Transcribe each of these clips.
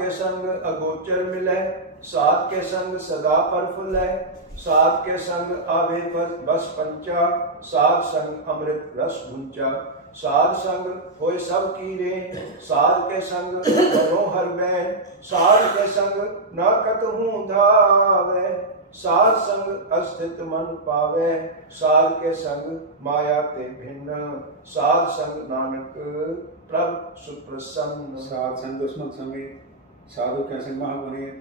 के संग अगोचर मिले, साध के संग सदा प्रफुल्ल है। साध के संग आवे बस पंचा, साध संग अमृत रस भुंचा। साध संग होय सब कीरे, साध के संग मनोहर बैन। साध के संग न कतहूँ धावे, साध संग अस्थित मन पावे। साध के संग माया ते भिन्न, साध संग नानक प्रभ सुप्रसन्न। साध संग दुश्मन संगे, साधु के संग महामुनि।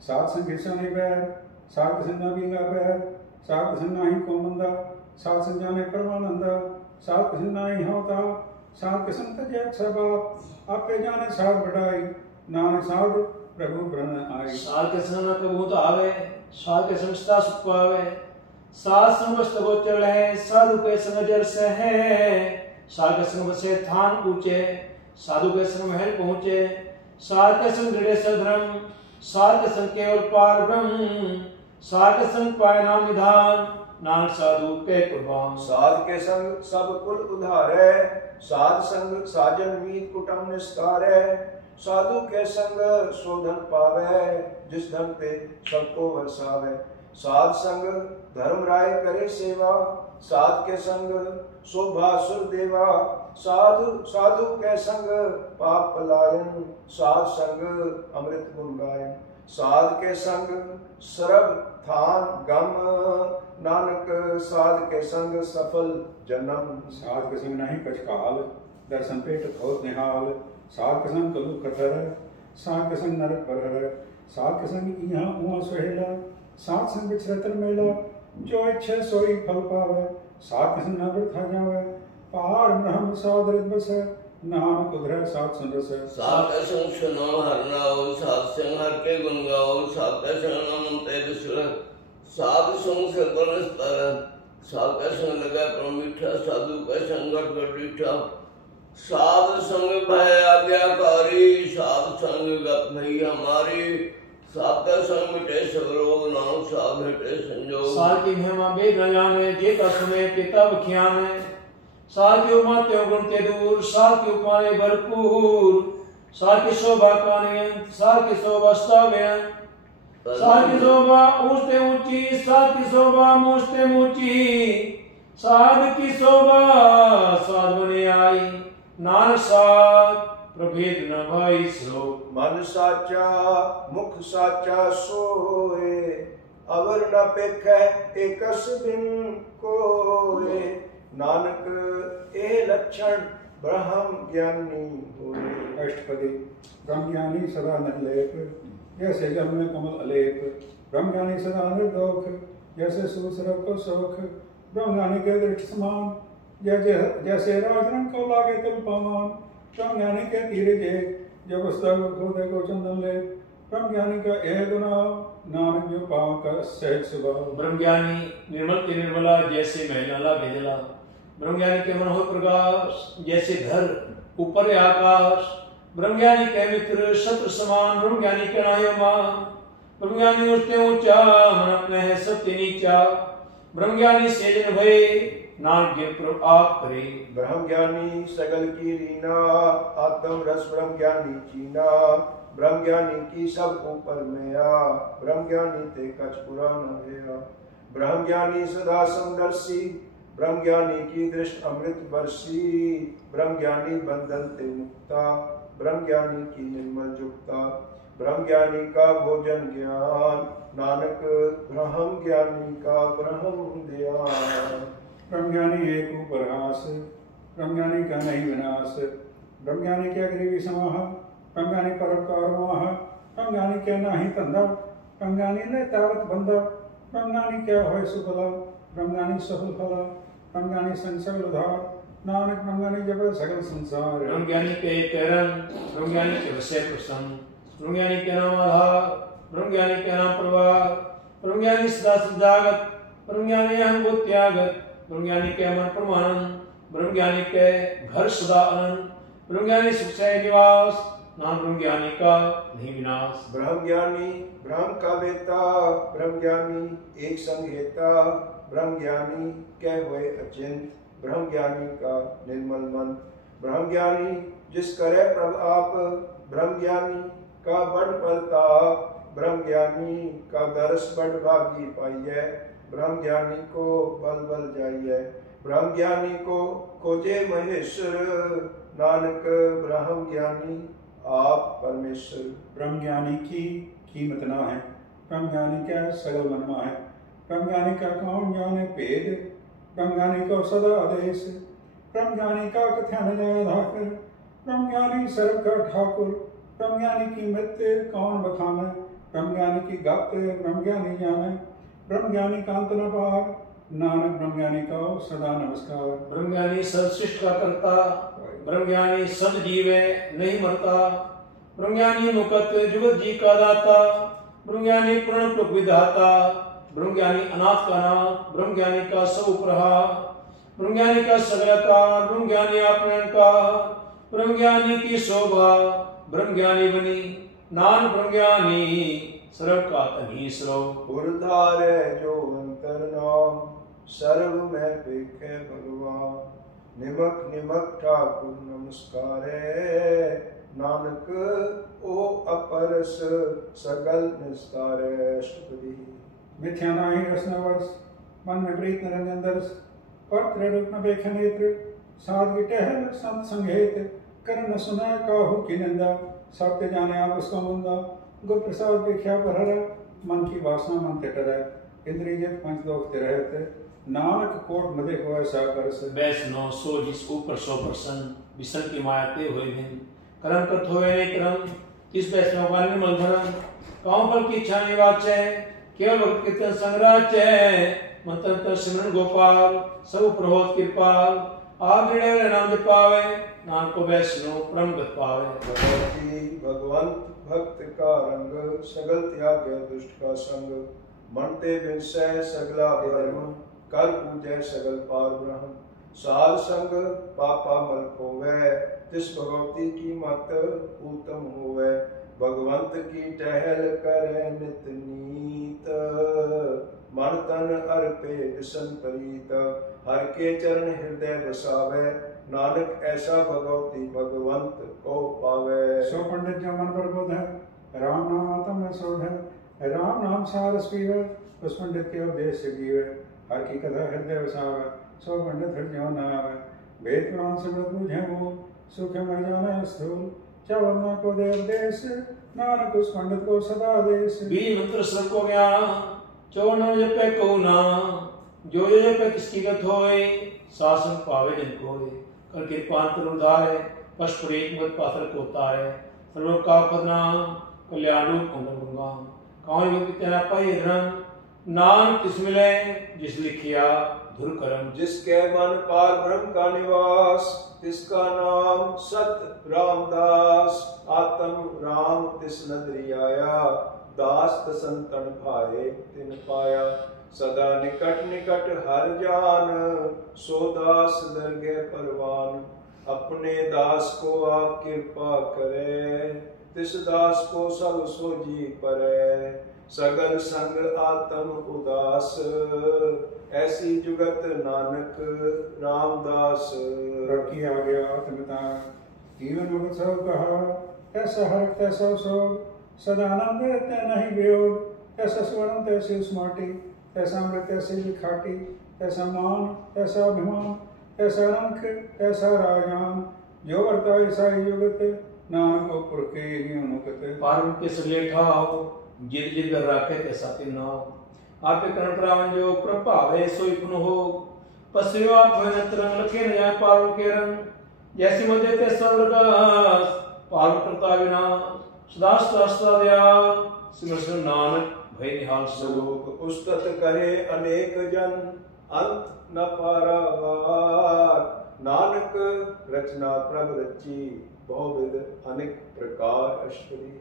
साध संग हिस्सा नहीं बैर, साध के संग ना बींगा बैर। साध के संग नाही को मंदा, साध संग जाने परमानंदा। साध के संग नाही होता, साध के संग तजै सब। आपे जाने साध बढ़ाई, नानक साध प्रभु ब्रह्म आई। साध के संग न कबूत आवे, साध के संग सदा सुख पावे। साध संग वस्त गोचर है, साधु के संग जर से है। साध के संग बसे थान ऊंचे, साधु के संग महल पहुंचे। साध के संग दृढ़ सधर्म, साध के संग केवल पार ब्रह्म। साध के संग पाए नाम निधान, नानक साधु के कुर्बान। साध के संग सब कुल उधारे, साध संग साजन मीत कुटुंब निस्तारे। साधु के संग शोधन पावे, जिस धन पे सबको वर्षावे। साध संग धर्म राय करे सेवा, साध के संग शोभा सुर देवा। साधु के संग पाप पलायन, साध संग अमृत गुण गायन। साध के संग सरब थान गम, नानक साध के संग सफल जन्म। साध के संग नहीं कछ काल, दर्शन पेट खोत निहाल। साध के संग कलु कठर, साध के संग नरक बरहर। साध के संग यहाँ उहाँ सुहेला, साध संग बिछरतन मेला। जो इच्छे सोई फल पावे, साध के संग न वृथा जावे। पार ब्रह्म साध रित बसे, नानक उधर साध सुन रस। साध के संग सुनो हर नाओ, साध संग हर के गुण गाओ। साध के संग नमन तेज सुर, साध संग सिर पर निस्तर। साध के संग लगा पर मीठा, साधु के संग गट डीठा। साध संग भय आज्ञाकारी, साध संग गत भई हमारी। साध के संग मिटे सब रोग, नाम साध हटे संजोग। साध की महिमा वेद न जाने, जेता सुने पिता बख्याने। साध की उपमा त्यों गुण के दूर, साध की उपमाएं भरपूर। साध की शोभा का नियंत, साध की शोभा स्तव्यंत। साध की शोभा ऊंचते ऊंची, साध की शोभा मूंचते मूंची। साध की शोभा साध बने आई, नानक साध प्रभेद न भाई सो। मन साचा मुख साचा सोए, अवर न पेखै एकस बिन कोए। नानक ए लक्षण ब्रह्म ज्ञानी होए। अष्टपदी ब्रह्म ज्ञानी सदा निर्लेप, जैसे जल में कमल अलेप। ब्रह्म ज्ञानी सदा निर्दोष, जैसे सूसरव को शोक। ब्रह्म ज्ञानी के दृष्ट समान, जैसे राजरंग को लागे तुल पामान। ब्रह्म ज्ञानी के तीरे जे, जब पुस्तक खोदे को चंदन ले। ब्रह्म ज्ञानी का एक गुना, नानक जो पाव का सहज स्वभाव। ब्रह्म ज्ञानी निर्मल के निर्मला, जैसे मैना लागे जला। ब्रह्म ज्ञानी के मनोहर प्रकाश, जैसे घर ऊपर आकाश। ब्रह्म ज्ञानी के मित्र शत्रु समान, ब्रह्म ज्ञानी के नायो मान। ब्रह्म ज्ञानी उठते ऊंचा, मन अपने है सत्य नीचा। ब्रह्म ज्ञानी सेजन भय, नानक के प्रभु आप करे। ब्रह्म ज्ञानी सगल की रीना, आत्म रस ब्रह्म ज्ञानी चीना। ब्रह्म ज्ञानी की सब ऊपर मेया, ब्रह्म ज्ञानी ते कछ पुराण भया। ब्रह्म ज्ञानी सदा समदर्शी, ब्रह्म ज्ञानी की दृष्ट अमृत बरसी। ब्रह्म ज्ञानी बंधन ते मुक्ता, ब्रह्म ज्ञानी की निर्मल जुक्ता। ब्रह्म ज्ञानी का भोजन ज्ञान, नानक ब्रह्म ज्ञानी का ब्रह्म ध्यान। ब्रह्म ज्ञानी एक उपरहास, ब्रह्म ज्ञानी का नहीं विनाश। ब्रह्म ज्ञानी क्या गरीबी समाह, ब्रह्म ज्ञानी परोपकार माह। ब्रह्म ज्ञानी क्या नाही धंधा, ब्रह्म ज्ञानी ने तावत बंधा। ब्रह्म ज्ञानी क्या होय सुफला, ब्रह्म ज्ञानी सफल फला। ब्रह्म ज्ञानी संसगल उधार, नानक ब्रह्म ज्ञानी जब सगल संसार। ब्रह्म ज्ञानी के करण, ब्रह्म ज्ञानी के वसे प्रसन्न। ब्रह्म ज्ञानी के नाम आधार, ब्रह्म ज्ञानी के नाम प्रवाह। ब्रह्म ज्ञानी सदा सजागत, ब्रह्म ज्ञानी अहंभूत त्यागत। ब्रह्म ज्ञानी के मन परमानंद, ब्रह्म ज्ञानी के घर सदा आनंद। ब्रह्म ज्ञानी सुख से निवास, नाम ब्रह्म ज्ञानी का नहीं विनाश। ब्रह्म ज्ञानी ब्रह्म का वेता, ब्रह्म ज्ञानी एक संग हेता। ब्रह्म ज्ञानी कह हुए अचिंत, ब्रह्म ज्ञानी का निर्मल मन। ब्रह्म ज्ञानी जिस करे प्रभ आप, ब्रह्म ज्ञानी का बड़ प्रताप, ब्रह्म ज्ञानी का दर्श बड़ भागी पाइए, ब्रह्म ज्ञानी को बल बल जाइए, ब्रह्म ज्ञानी को खोजे महेश्वर, नानक ब्रह्म ज्ञानी आप परमेश्वर। ब्रह्म ज्ञानी की कीमत ना है, ब्रह्म ज्ञानी का सगल मनमा है, ब्रह्म ज्ञानी का कौन जाने भेद, ब्रह्म ज्ञानी को सदा आदेश, ब्रह्म ज्ञानी का कथन जाय धाकर, ब्रह्म ज्ञानी सर्व का ठाकुर, ब्रह्म ज्ञानी की मृत्यु कौन बखाने, ब्रह्म ज्ञानी की गप ब्रह्म ज्ञानी जाने, ब्रह्म ज्ञानी का अंत न पार, नानक ब्रह्म ज्ञानी का सदा नमस्कार। ब्रह्म ज्ञानी सर्वश्रेष्ठ का करता, ब्रह्म ज्ञानी सब जीवे नहीं मरता, ब्रह्म ज्ञानी मुकत जुगत जी का दाता, ब्रह्म ज्ञानी पूर्ण प्रभु विधाता, ब्रह्म ज्ञानी अनाथ का नाथ, ब्रह्म ज्ञानी का सब उपरहा, ब्रह्म ज्ञानी का सगलता, ब्रह्म ज्ञानी अपने का, ब्रह्म ज्ञानी की शोभा, ब्रह्म ज्ञानी बनी नान ब्रह्म ज्ञानी सर्व का तनीसरो। उर्धार जो अंतर नाम, सर्व में देखे भगवान, निमक निमक ठाकुर नमस्कार, नानक ओ अपरस सगल निस्तार। अष्टपदी। मिथ्या नाही रसनवश, मन में प्रीत निरंजन दर्श, पर त्रिरूप न देख नेत्र, साधु टहल संत संगेत, कर न सुना काहू की निंदा, सत्य जाने आप उसका मुंदा, गुर प्रसाद देखा पर हरा, मन की वासना मन ते टरै, इंद्रियजत पंच दोष ते रहत, नानक कोट मदे को ऐसा करस। वैष्णव सो जिस ऊपर सो प्रसन्न, विसन की माया ते हुए भिन्न, कर्म करत होए ने कर्म, इस वैष्णव का निर्मल धर्म, काउ फल की इच्छा नहीं वाचे, केवल भक्त कीर्तन संग्राचे, मंत्र तंत्र सिमरन गोपाल, सब प्रहोत कृपाल, आप ऋणे नाम जपावे, नाम को वैष्णव परम गत पावे। भगवती भगवंत भक्त का रंग, सगल त्याग दुष्ट का संग, मनते विषय सगला धर्म, कर पूजय सगल पार ब्रह्म, साध संग पापा मल खोवे, तिस भगवती की मत उत्तम होवे, भगवंत की टहल करे नित नीत, मन तन अर्पे विसन परीत, हर के चरण हृदय बसावे, नानक ऐसा भगवती भगवंत को पावे। सो पंडित जो मन पर बोध है, राम नाम आत्म में शोध है, राम नाम सारस पीवे, उस पंडित के उपदेश से जीवे, हर की कथा हृदय बसावे, सो पंडित हृदय न आवे, वेद पुराण सिमरत बुझे मूल, सुख में जाने स्थूल, चावरना को देव देश, नानक उस पंडित को सदा देश। बीज मंत्र सब को ज्ञान, चो न जपे को नाम, जो जपे किसकी गत होए, शासन पावे जन कोय, कर कृपांतर उधारे, पशुरेत मत पात्र को तारे, सर्व का पदनाम, कल्याण कुंडल गंगा, कौन युग तेरा पाई धर्म, नाम किस मिले जिस लिखिया धुर करम। जिसके मन पार ब्रह्म का निवास, तिसका नाम सत रामदास, आत्म राम तिस नदरी आया, दास तसंतन भाए तिन पाया, सदा निकट निकट हर जान, सो दास दरगे परवान, अपने दास को आप कृपा करे, तिस दास को सब सो जी परे, सगल संग आत्म उदास, ऐसी जुगत नानक रामदास। रखी आ गया आत्मता, जीवन मुक्त सब कहा, ऐसा हर तैसा सोग, सदानंद तै नहीं वियोग, ऐसा स्वर्ण तैसे स्मार्टी, ऐसा अमृत तैसे लिखाटी, ऐसा मान ऐसा अभिमान, ऐसा रंख ऐसा राजान, जो वर्ता ऐसा ही युगत, नानक को पुरखे मुक्त। पार्वण के सगले ठाव, जिद जिद कर राखे तैसा ते नाव, आपे करण प्रावन जो प्रभावे सोई पुन हो, पश्चिम आप तरंग लखे न जाए पार्वण के रंग, जैसी मध्य ते स्वर्गास, पार्वण करता विनाश, सदा सदा दयाल, सिमरन नानक भय निहाल श्लोक पुस्तक करे अनेक जन, अंत न पारावार, नानक रचना प्रभ रची, बहुविध अनेक प्रकार अष्टपदी।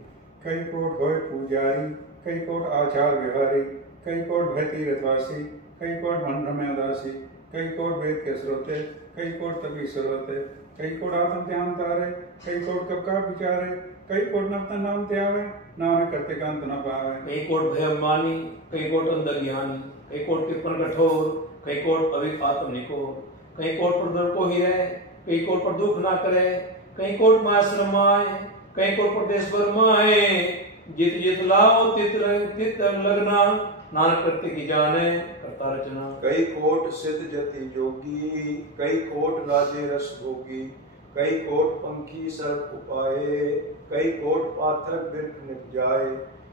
कई कोट होय पूजारी, कई कोट आचार विहारी, कई कोट भय तीर्थवासी, कई कोट मंत्र में उदासी, कई कोट वेद के स्रोते, कई कोट तपी स्रोते, कई कोट आत्म ध्यान तारे, कई कोट कब का विचारे, कई कोट नवतन नाम त्यावे, नानक करते का अंत न पावे। कई कोट भय अभिमानी, कई कोट अंदर ज्ञानी, कई कोट कृपण कठोर, कई कोट अविक आत्म निकोर, कई कोट पर दर को ही रहे, कई कोट पर दुख ना करे, कई कोट माया श्रमाए, कई कोट प्रदेश बरमाए जित जित लाओ तित तित लगना नानक करते की जाने करता रचना। कई कोट सिद्ध जति जोगी, कई कोट राजे रस भोगी, कई कोट पंखी सर्प उपाए, कई कोट पाथर बिरख निप जाए,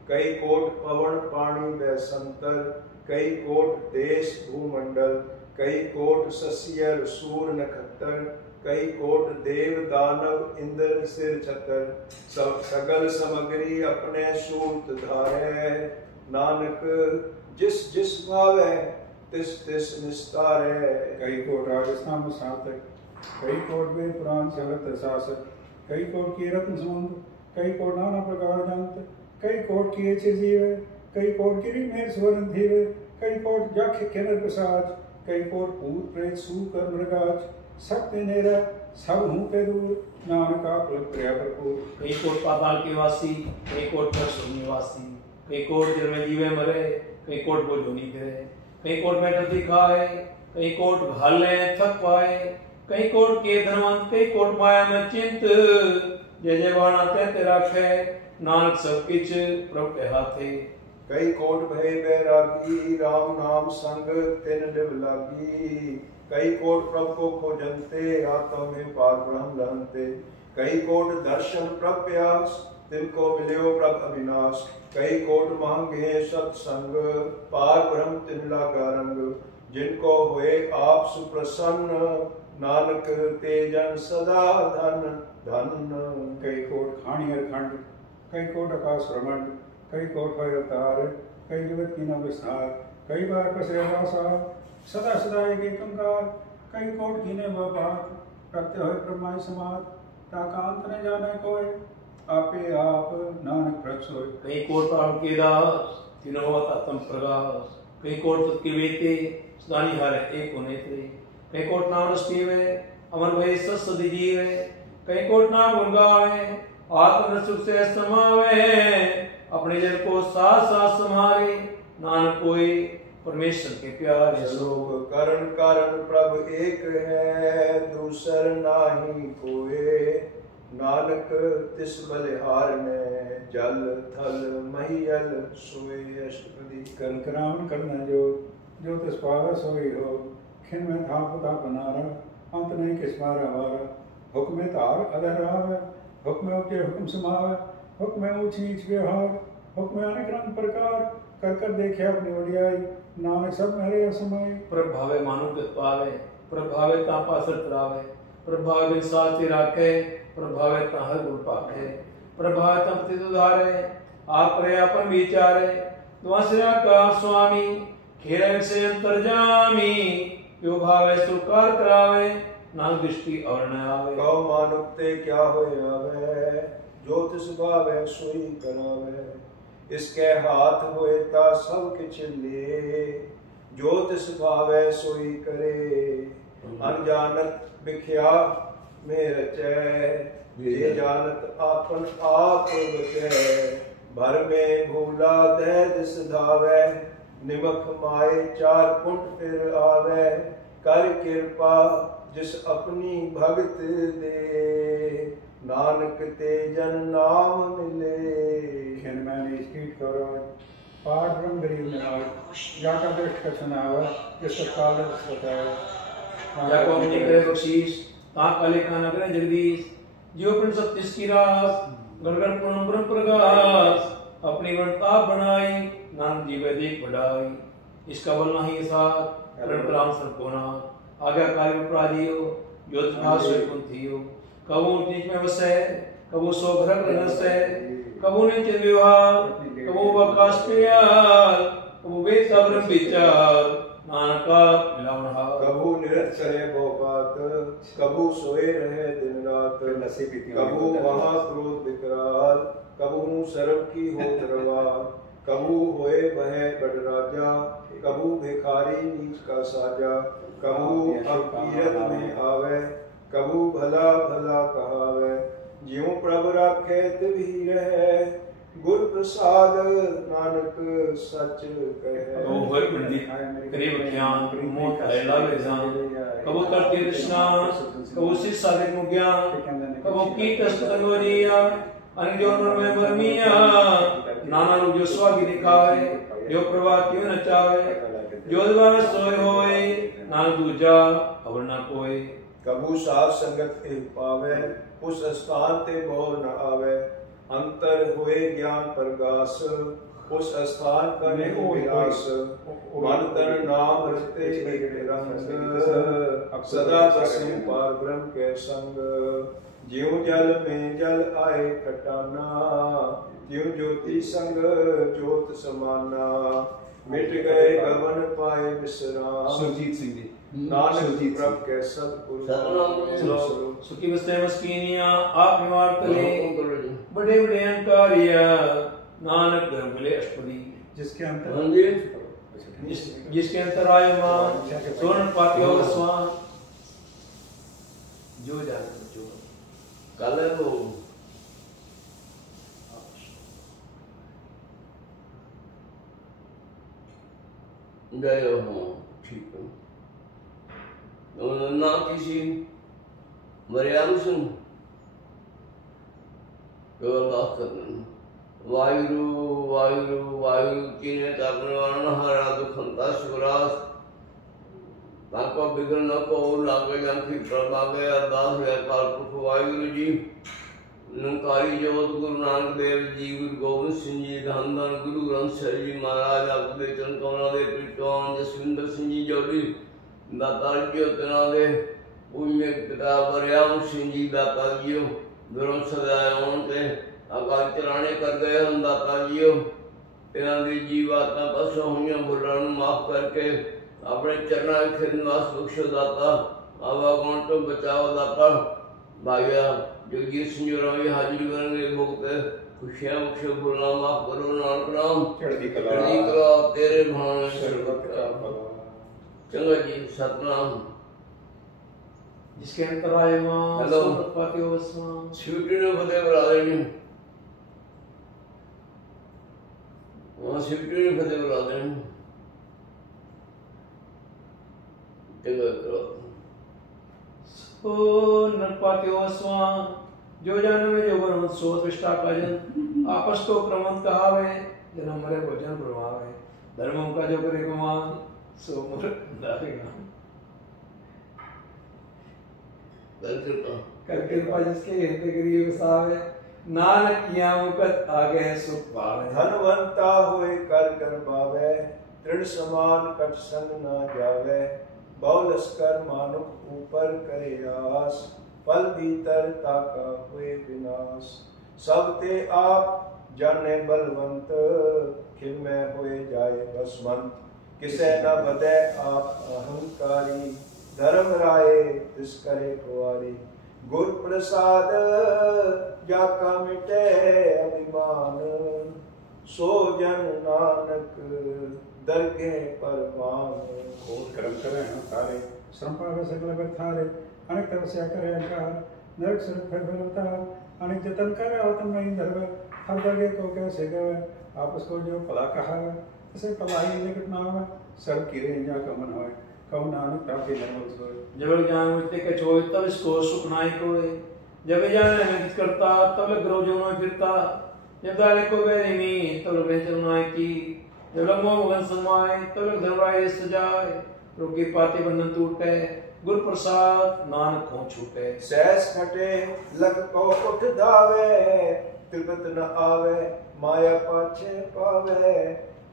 कई कोट पवन पानी बैसंतर, कई कोट देश भूमंडल, कई कोट सस्यर सूर नखत्तर, कई कोट देव दानव इंद्र सिर छतर, सगल समग्री अपने सूत धारे, नानक जिस जिस भावे तिस तिस निस्तारे। कई कोट राजस्थान सार्थक, कई कोट वेद पुराण सगत शासक, कई कोट की रत्न समुद्र, कई कोट नाना प्रकार जंत, कई कोट की अच्छे जीवे, कई कोट गिरी में स्वर्ण धीवे, कई कोट जख किन्नर प्रसाद, कई कोट भूत प्रेत सूकर मृगाज, शक्ति नेरा सब हूँ पे दूर, नानक आप प्रिया भरपूर। कई कोट पाताल के वासी, कई कोट पर निवासी, कई कोट जल में जीवे मरे, कई कोट वो जोनी फिरे, कई कोट बैठल दिखाए, कई कोट घाले थक पाए, कई कोट के धनवंत, कई कोट माया में चिंत, जय जय वाणा ते राखे, नानक सब किछ प्रभु के हाथे। कई कोट भय बैरागी, राम नाम संग तिन लिव लागी, कई कोट प्रभु को खोजनते, आत्म में पार ब्रह्म लहनते, कई कोट दर्शन प्रभ प्यास, तिनको मिल्यो प्रभ अविनाश, कई कोट मांगे सत्संग, पार ब्रह्म तिन लागा रंग, जिनको हुए आप सुप्रसन्न, नानक तेजन सदा धन धन। कई कोट खाणियर खंड, कई कोट आकाश ब्रह्मंड, कई कोट भय अवतार, कई जगत की न विस्तार, कई बार पसरे आसार, सदा सदा एक अंकार, कई कोट कीने वह बात, करते हुए ब्रह्माई समात, ताकांत न जाने कोई, आपे आप नानक प्रभ सोय। कई कोट प्राण के दास, तिन्हों तत्म प्रकाश, कई कोट सत के वेते, सदानी हर एक नेत्रे, कई कोट नाम रस पीवे, अमर भय सस जीवे, कई कोट नाम गुण गावे, आत्म सुख से समावे, अपने जन को साथ साथ संभाले, नानक कोई परमेश्वर के प्यारे। श्लोक करण कारण प्रभु एक है, दूसर नाही कोई, नानक तिस बलिहार ने, जल थल महियल सोए। अष्टपदी। करण करावन करना जो, जो तिस पावे सोई हो, खिन में थाप ताप नारा, अंत नहीं किस मारा वारा, हुक्म तार अधर आवे, हुक्म उपजे हुक्म समावे, हुक्म ऊंच नीच व्यवहार, हुक्म अनेक रंग प्रकार, कर कर देखे अपनी वडियाई, नानक सब मेरे असमाई। प्रभावे मानो गत पावे, प्रभावे तापा सर तरावे, प्रभावे साथी राखे, प्रभावे ताहर गुण पाखे, प्रभावे तपति दुधारे, आप रे अपन विचारे, द्वासरा का स्वामी, खेरे से अंतर्जामी, यो भावे सुकार करावे, नाम दृष्टि और न आवे। कौ मानुक्ते क्या होए आवे, जो तिस भावे सोई करावे, इसके हाथ होए ता सब किछ ले, जो तिस भावे सोई करे, अनजानत बिख्या में रचै, ये जानत आपन आप बचै, भर में भूला दे दिस धावे, निमख माए चार कुंट फिर आवे, कर कृपा जिस अपनी भगत दे, नानक ते जन नाम मिले। खिन मैंने स्कीट करो, पार ब्रह्म गरीब निहार, जाका दृष्ट का सुनावा, जिस काल बताया, जाको अपनी करे बख्शीश, ताक काले का नगर जगदीश, जो अपन सब तिसकी रास, गणगण पूर्ण ब्रह्म प्रकाश, अपनी वर्ता बनाई, नाम जीवे देख बढ़ाई, इसका बल नहीं साथ, परंपराम सरकोना, आज्ञा कार्य में प्राजियो, ज्योति भाष कुंथियो, कबू नीच में वसे, कबू सो घरक नसे, कबू नीच विवाह, कबू वकाश प्यार, कबू वेद का ब्रह्म विचार, नानका मिलावनहार। कबू निरत करे वो बात, कबू सोए रहे दिन रात, कबू वहाँ क्रोध विकराल, कबू सर्व की हो तरवार, कबू होए बहे बड़ राजा, कबू भिखारी नीच का साजा, कबू अकीरत में आवे, कबू भला भला कहावे, ज्यों प्रभु राखे तिभी रहे, गुर प्रसाद नानक सच कहे। कबू होए पंडित करीब ज्ञान, मोह थैला वे जान, कबू करती दृष्टान, कबू शिष्य साधिक ज्ञान, कबू कीट संगोरिया, अनेक जो में बर्मिया नाना रूप जो स्वागी दिखावे जो प्रभातियों नचावे जो द्वार सोए होए नान दूजा अवर न कोई कबू साथ संगत के पावे उस स्थान ते बोल न आवे अंतर हुए ज्ञान प्रगास उस स्थान का नहीं विलास मन तन नाम रते एक रंग सदा बसे पार ब्रह्म के संग ज्यों जल में जल आए खटाना त्यों ज्योति संग ज्योत समाना मिट गए गगन पाए विश्राम सुरजीत सिंह जी नानक प्रभ के सतगुरु सुखी बसे मस्कीनिया आप निवार तले बड़े बड़े अंकारिया नानक धर्मले अष्टपदी जिसके अंतर जिसके अंतराय मान सोन पात्यो स्वान जो जान जो काले वो गए हो ठीक है ना किसी मरियम सिंह बात करना वायु वायु वायु कीने करने वाला हरा दुखंता शिवराज ताको बिगड़ना को लागे जंकी प्रभागे अरदास है काल पुरख वायु जी निरंकारी जोत गुरु नानक देव जी गुरु गोविंद सिंह जी धन धन गुरु ग्रंथ साहिब जी महाराज आपके चरण कमला दे प्रीतवान जसविंदर सिंह जी जोड़ी दातार जी तना दे पुण्य पिता बरियाम सिंह जी दातार जी धर्म सदाए उनके अकाल चलाने कर गए हम दाता जी इन्हां दी जीवात्मा पसों हुई भुलां नूं माफ करके अपने चरणों में फिर निवास बख्शो दाता आवागुण तो बचाओ दाता भाइया जगजीत सिंह जी हाजिरी करेंगे भोगते खुशियां बख्शो भुलां माफ करो नानक नाम चढ़ती कला तेरे भाने सर्वत का भला चंगा जी सतनाम जिसके अंतराय मान सोन पात्यो स्वान स्वीटी ने फतेह बुला देनी वहाँ स्वीटी ने फतेह बुला देनी सोन पात्यो स्वान जो जाने में जो बरमत सोच विष्टा का जन आपस तो क्रमंत कहावे जन्म मरे भोजन प्रभावे धर्मों का जो करे गुमान सो मुर दारेगा कर कृपा जिसके हृदय करिए वसावे नानक किया मुकत आगे सुख पावे धनवंता होए कर कर पावे दृढ़ समान कट संग ना जावे बहुलस कर मानुक ऊपर करे आस पल भीतर ताका हुए विनाश सब ते आप जाने बलवंत खिल में हुए जाए बसमंत किसे न बदे आप अहंकारी धर्म राय तिस करे कुआरी गुर प्रसाद जाका मिटे अभिमान सो जन नानक दरगे परवान खोद कर्म करे हम तारे श्रम पावे सकल व्यर्थारे अनेक तपस्या करे अहंकार नरक से फिर अवतार अनेक जतन करे आत्म नहीं धरवे हर दरगे को कैसे गवे आपस को जो पला कहा इसे पलाई निकट ना आवे सब किरे जा कमन होए कौ नानक प्राप्ति निर्मल सोए जब ज्ञान मिलते के छोए तब इसको सुख नाई कोए जब जाने मेहनत करता तब ग्रो जो न फिरता जब दाले को बेरिनी तब बेचल नाई की जब लंगो मगन समाए तब धर्मराय सजाए रोगी पाते बंधन टूटे गुरु प्रसाद नानक को छूटे सहस खटे लग को उठ धावे त्रिपत न आवे माया पाछे पावे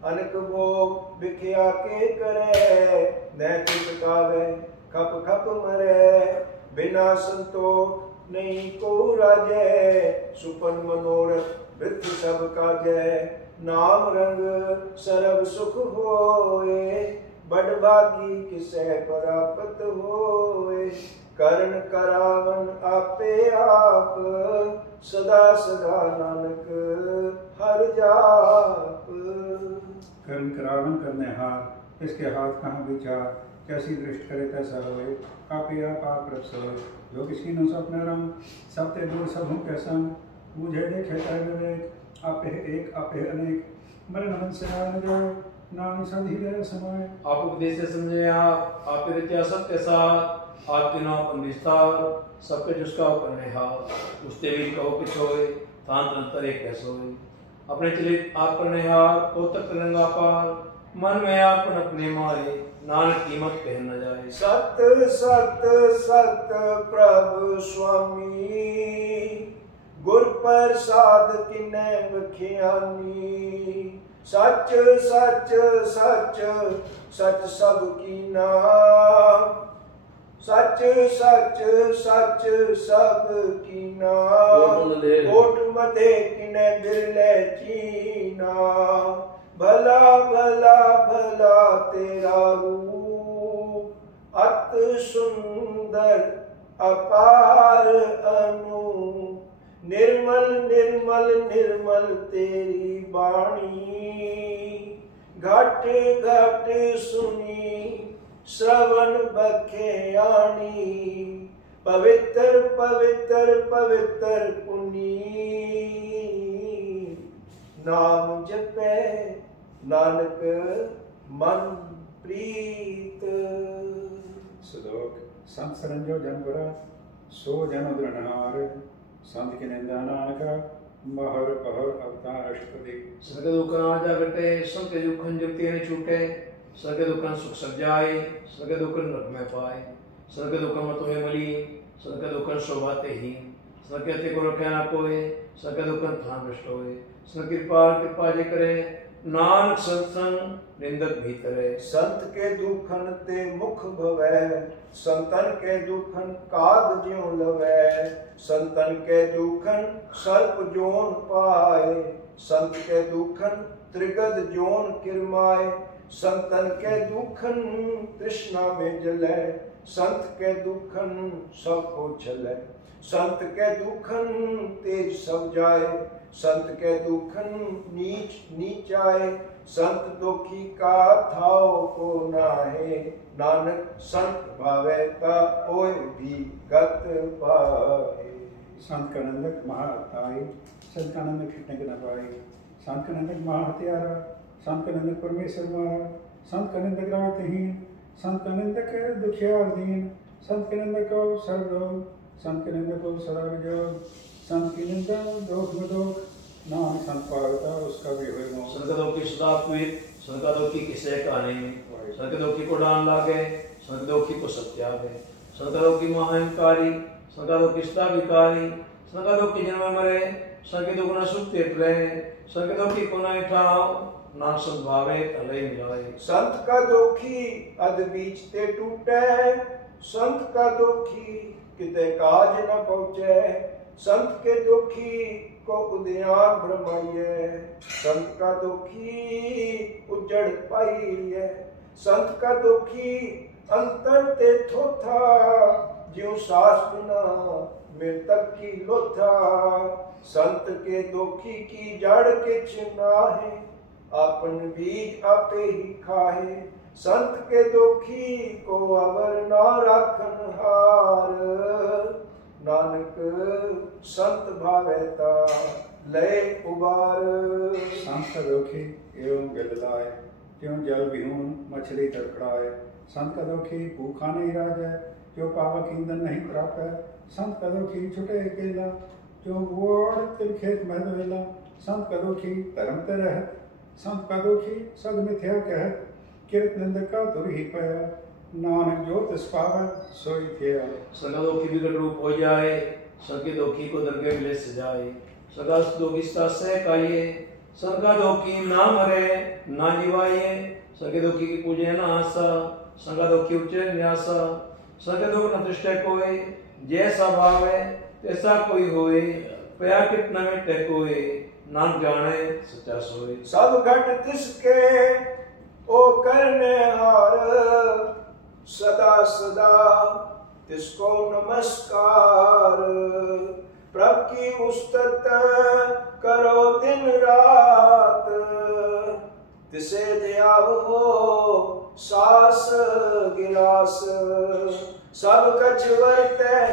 अनक भोग बिखिया के करे नैतिक कावे खप खप मरे बिना संतोष नहीं को राजे सुपन मनोरथ वृद्ध सब काजे नाम रंग सर्व सुख होए बड़ भागी किसे प्राप्त होए करण करावन आपे आप सदा सदा नानक हर जाप कर्म करावन करने हाथ इसके हाथ कहाँ विचार कैसी दृष्टि करे तैसा होए आपे आप रख सोए जो किसी न स्वप्न रंग सब ते दूर सब हूँ कैसा मुझे देखे कर विवेक आपे एक आपे अनेक मरण मन से आन जाए नाम संधि रह समाए आप उपदेश से समझे आप रित्या सबके साथ आपके नाम पर विस्तार सबके जिसका ऊपर हाथ उसते भी कहो कि छोए तान तंत्र एक कैसो अपने चलित आपने हार तो तक रंगा पार मन में आपन अपने मारे नानक कीमत कह न जाए। सत सत सत प्रभु स्वामी गुर प्रसाद किने बखियानी सच सच सच सच सब कीना सच सच सच सब कीना कोट मधे किने बिरले चीना भला भला भला तेरा रूप अत सुंदर अपार अनु निर्मल निर्मल निर्मल तेरी बाणी घट घट सुनी श्रवण बखियानी पवित्र पवित्र पवित्र पुनी नाम जपे नानक मन प्रीत। श्लोक संत सरंजो जनपुरा सो जन उद्रणहार संत की निंदा नानका महर पहर अवतार अष्टपदी। सर्ग दुख जागटे संत दुखन जुक्ति ने छूटे सर्ग दुखन सुख सब जाए सर्ग दुखन नरक में पाए सर्ग दुखन मतों मली सर्ग दुखन शोभाते ही सर्ग ते को रखे ना कोई सर्ग दुखन थान भ्रष्ट होए सर्ग कृपा जे करे नानक सत्संग निंदक भीतरे। संत के दुखन ते मुख भवै संतन के दुखन काग ज्यों लवै संतन के दुखन सर्प जोन पाए संत के दुखन त्रिगद जोन किरमाए संतन के दुखन तृष्णा में जले संत के दुखन सबको छले संत के दुखन तेज सब जाए संत के दुखन नीच नीचाए संत दुखी का थाओ को नाहे नानक संत भावे ता ओय भी गत पाए। संत का नंदक महाताई संत का नंदक खिटने के न पाए संत का नंदक महाहत्यारा संत का नंदक परमेश्वर मारा संत का नंदक रातहीन संत का नंदक दुखियार दीन संत के नंदक को सर्वरोग संत के निंदा को सदा विजोग संत की निंदा दोष मदोख नाम संत पावता उसका भी हुए मोह। संगदों की सदा पीत संगदों की किसे काने संगदों की को डाल लागे संगदों की को सत्यागे संगदों की महानकारी संगदों की सदा विकारी संगदों की जन्म मरे संगदों को न सुखते रहे संगदों की को न उठाओ ना संभावे तले मिलाए। संत का दुखी अध बीच ते टूटे संत का दुखी किते काज न पहुँचे संत के दुखी को उद्यान भ्रमाइए संत का दुखी उजड़ पाइए संत का दुखी अंतर ते थोथा ज्यों सास बिना मृतक की लोथा संत के दुखी की जड़ के चिन्हा है अपन बीज आपे ही खाए संत के दुखी को अवर ना रखन हार नानक संत भावेता ले उबार। संत का दुखी एवं गिललाए क्यों जल विहून मछली तड़फड़ाए संत का दुखी भूखा नहीं राजे जो पावक ईंधन नहीं प्राप्त संत का दुखी छुटे अकेला जो वोड़ तिलखेत महदवेला संत का दुखी धर्म ते रहत संत का दुखी सद मिथ्या कहत किरत निंदक का दुर ही पाया नानक जो तिस पावा सोई थिया। संगदों की विकट रूप हो जाए संगे दोखी को दरगे मिले सजाए सगा दोखी से काये संगा दोखी ना मरे ना जीवाये संगे दोखी की पूजे ना आसा संगा दोखी उच्चे न्यासा संगे दोख न दृष्टि कोई जैसा भावे तैसा कोई होए पया कित न मिटे कोई नाम जाने सच्चा सोए। सब घट तिसके ओ करने हार सदा सदा तिसको नमस्कार प्रभ की उस्तत करो दिन रात तिसे ध्याव हो सास गिलास सब कछ वर्ते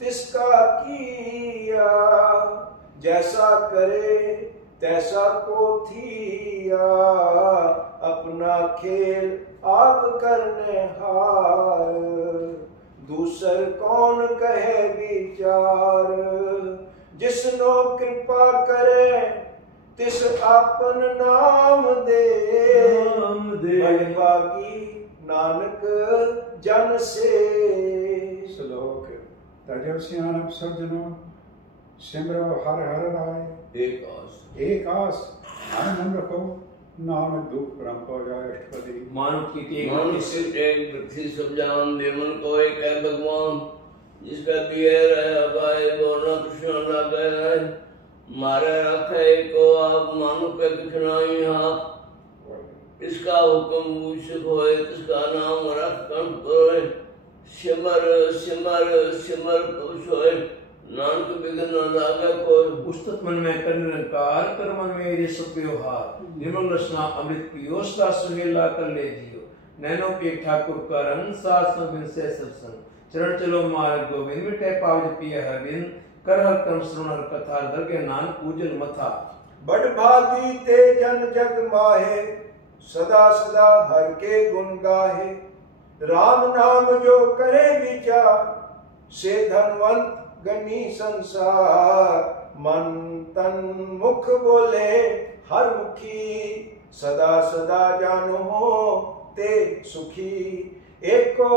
तिसका किया जैसा करे तैसा को थिया अपना खेल आप करने हार दूसर कौन कहे विचार जिसनो कृपा करे तिस आपन नाम दे भागी नानक जन से। श्लोक तजब सियानप सज्जनो सिमरो हर हर राय एक आस मन रखो नानक दुख परम को जाए अष्टपदी। मानव की टेक पृथ्वी सब जान देवन को एक है भगवान जिसका दिए रहे अभाय बोलना कृष्ण ना गए मारे रखे को आप मानो पे कितना हाथ इसका हुक्म मूषक होए इसका नाम रख कंठ होए सिमर सिमर सिमर पुरुष होए नानक बिघन न लागे कोई। पुस्तक मन में कर निरंकार कर मन में ये सब व्यवहार निर्मल रसना अमृत पियो सा सुहेला कर ले जियो नैनो पे ठाकुर का रंग सास बिन से सत्संग चरण चलो मार्ग गोविंद मिटे पावज पिय हरविंद कर हर कर्म श्रवण हर कथा दर के नान पूजन मथा। बड़ भागी ते जन जग माहे सदा सदा हर के गुण गाहे राम नाम जो करे विचार से धनवंत गनी संसार मन तन मुख बोले हर मुखी सदा सदा जानो हो ते सुखी एक को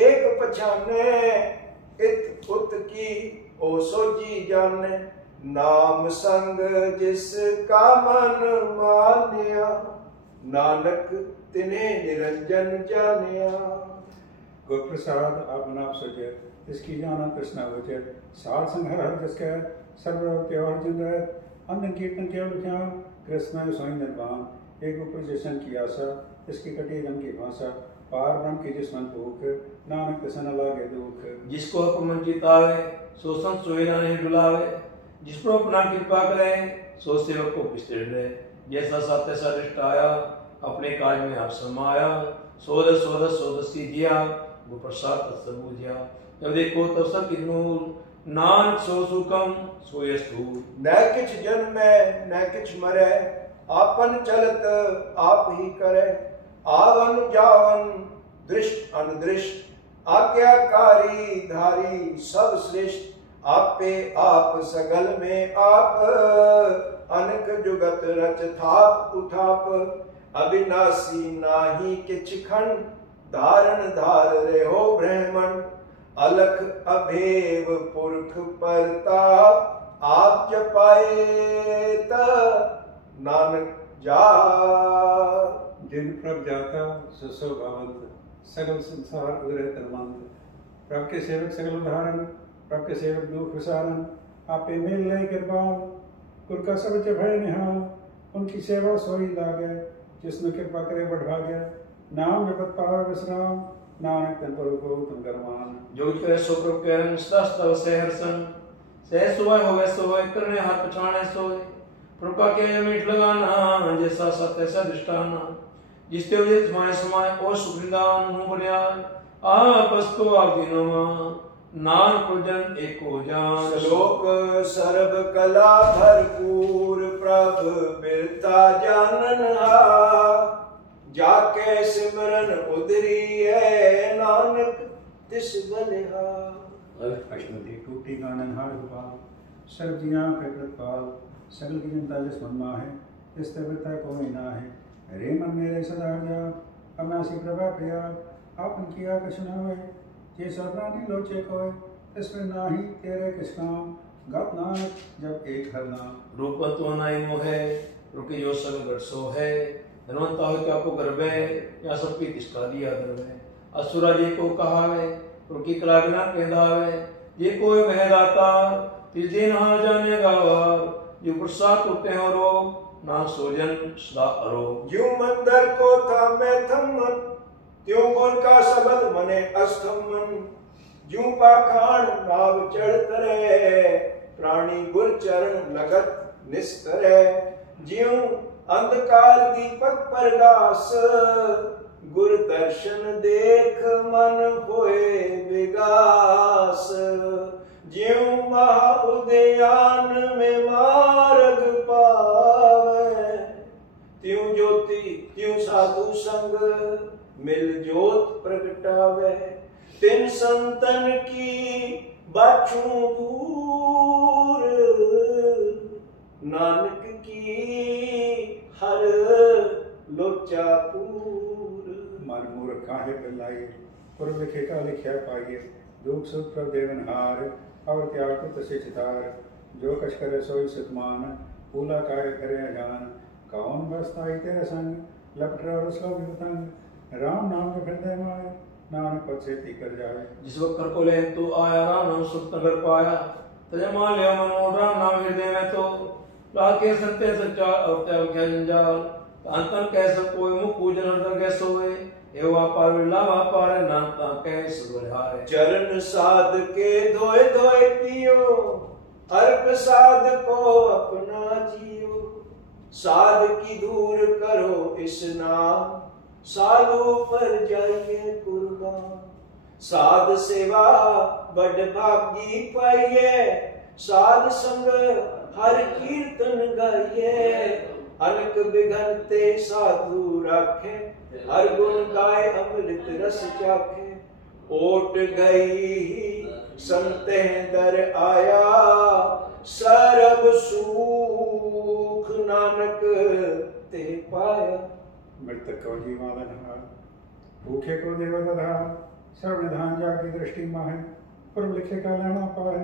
एक पछाने इत उत की ओ सोजी जाने नाम संग जिसका मन मान्या नानक तिन्हें निरंजन जानिया। गुर प्रसाद आप नाम सके इसकी जाना कृष्णा वचन सार संघर हर जिसके सर्व त्योहार जिंदा अन्न कीर्तन केवल क्या कृष्ण स्वयं निर्वाण एक ऊपर जैसन की आशा इसकी कटी रंग की भाषा पार ब्रह्म की जिसमन भूख नानक तसन लागे दुख। जिसको अपमन जितावे सो संत सोएला नहीं डुलावे जिस पर अपना कृपा करे सो सेवक को पिछड़ दे जैसा साथ तैसा दृष्ट आया अपने काज में आप समाया सोद सोद सोदसी दिया वो प्रसाद सब बुझिया जब देखो तब सब किन्नूर नान सो सुकम सो यस्तूर। न किछ जन्मे न किछ मरे आपन चलत आप ही करे आवन जावन दृष्ट अनदृष्ट आज्ञाकारी धारी सब श्रेष्ठ आप पे आप सगल में आप अनक जुगत रच थाप उठाप अविनाशी नाही किछ खंड धारण धार रे हो ब्रह्मण अलख अभेव पुरख परताप आप जपाए त नानक जा। जिन प्रभ जाता ससो भावंत सगल संसार उदरे तनवंत प्रभ के सेवक सगल उदाहरण प्रभ के सेवक दुख विसारण आपे मिल ले कृपाल कुल का सब भय निहाल उनकी सेवा सोई लागे जिसने कृपा करे बढ़ागे नाम विपत पावे विश्राम नानक तन पर को तुम करमान। जो करे सो प्रभ के रंग सदा से हरसन से सुबह होवे सोए करने हाथ पछाने सोए कृपा के मीठ लगाना जैसा सत्य सा दृष्टाना जिसते हुए तुम्हारे समय और सुखदान हूँ बनिया आपस को आप दिनों नान पूजन एको जान। श्लोक सर्व कला भरपूर प्रभ बिरता जानन जाके सिमरन उदरी है नानक तिस बलिहा। अष्टपदी टूटी गानन हार गोपाल सर्व जियां पे कृपाल सगल की जनता जिस मन है इस तबता कोई ना है रे मन मेरे सदा जा अनासी प्रभा प्रिया आपन किया कृष्ण होए जे सर्वानी लोचे कोय इसमें नाही तेरे किस काम गत नानक जब एक हर नाम। रूप तो नाई मोहे रुके जो सब गढ़सो है धनवंता हो क्या को गर्वे या सब की किसका दिया गर्वे असुरा जी को कहावे रुकी कलागना कहदावे ये कोई महदाता तिस दिन हाँ जाने गावार जो प्रसाद उठते हो रो ना सोजन सदा अरो। यूं मंदर को था मैं थमन त्यों गुण का सबद मने अस्थमन यूं पाखान नाव चढ़ तरे प्राणी गुर चरण लगत निस्तरे ज्यों अंधकार दीपक प्रकाश गुर दर्शन देख मन होए विगास ज्यों महा उद्यान में मार्ग पावे त्यों ज्योति त्यों साधु संग मिल जोत प्रगटावे तिन संतन की बाछू दूर नानक की हर लोचा पूर। मन मूर्ख काहे पिलाई पुर लिखे का लिखया पाइए दुख सुख प्रभ देवनहार और त्याग को तसे चितार जो कछ करे सोई सुतमान पूला काहे करे अजान कौन बसताई तेरे संग लपट और सो वितंग राम नाम के हृदय माए नानक पद से ती कर जाए। जिस वक्त कर को ले तू आया राम नाम सुख न कर पाया तजे मान लिया मनोर राम नाम हृदय में तो लाके सत्य सच्चा और त्याग क्या जंजाल अंतन कैसे कोई मुख पूजन हृदय के सोए एवा पार विला पार नाता कैसे सुधारे। चरण साध के धोए धोए पियो अर्प साध को अपना जियो साध की दूर करो इस नाम साधु पर जाइए कुर्बान। साध सेवा बड़ भागी पाइए साध संग हर कीर्तन गाइए अनक बिघनते साधु राखे हर गुण गाय अमृत रस चाखे। ओट गई संते दर आया सरब सुख नानक ते पाया। मृतक को जीवान हार भूखे को देवदार सर्व निधान जाकी दृष्टि माहे पूर्व लिखे का लेना पाए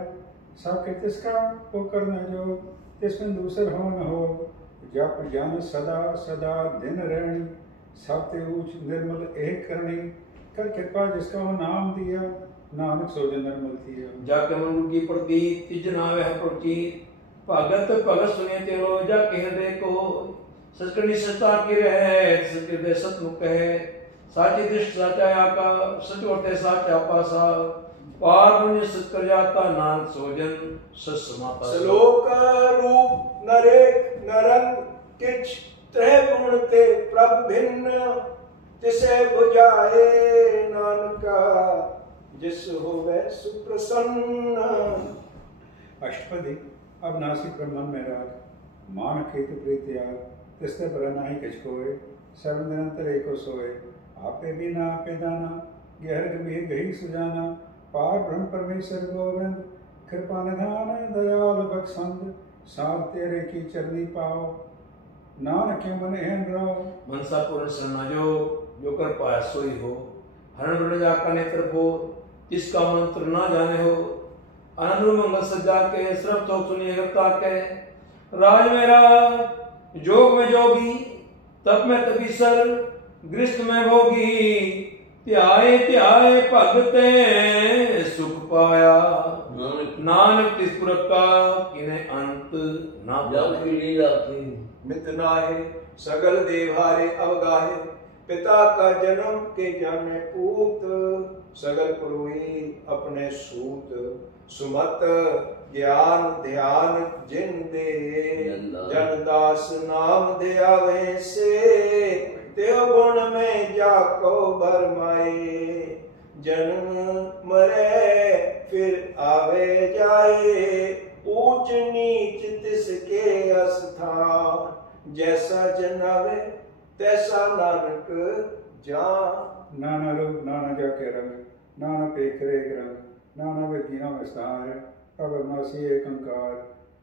सबके तिसका वो करना जो तिसमें दूसर हो न हो जप ज्ञान सदा सदा दिन रहनी सबते ऊंच निर्मल एक करनी कर कृपा जिसका वो नाम दिया नानक सोजन निर्मल थिया। जाके मन की प्रति तिज नावे है प्रति भगत भगत सुने तेरो जाके हृदय को सचकर्णी सत्ता की रहे सत्य सतमुख है साची दृष्टि साचा आका सच वर्ते साचा पासा पार पुण्य सत्कर जाता नानक सोजन ससमाता। श्लोक रूप नरेक नरंग किछ त्रय गुण ते प्रभ भिन्न तिसे बुझाए नानका जिस होवे सुप्रसन्न। अष्टपदी अब नासिक ब्रह्मन में राग मान खेत प्रीत याग तिस्ते पर नाही किछ कोय सर्व निरंतर एको सोए आपे बिना आपे दाना गहर गंभीर गही सुजाना पार ब्रह्म परमेश्वर गोविंद कृपा निधान दयाल बख्शंद साध तेरे की चरनी पाओ नानक के मन एहन रहो। मनसा पूर्ण शरणा जो कर पाया सोई हो हरण बन जाका नेत्र हो जिसका मंत्र ना जाने हो आनंद मंगल सज्जा के श्रव तो सुनिए गप्ता के राज मेरा जोग में जोगी तप में तपीसर गृष्ट में भोगी त्याए त्याए भगते सुख पाया नानक तिस पुरख का किन्हें अंत ना जाती मित नाहे सगल देवारे अवगाहे पिता का जन्म के जाने पूत सगल पुरोही अपने सूत सुमत ज्ञान ध्यान जिन दे जनदास नाम ध्यावे से त्यो गुण में जाको बरमाए जन्म मरे फिर आवे जाए ऊंच नीच तिसके अस्थान जैसा जनावे तैसा नानक जान। नाना रूप नाना जाके रंग नाना पेखरे रंग नाना विधियों विस्तार अवर नासी एक अंकार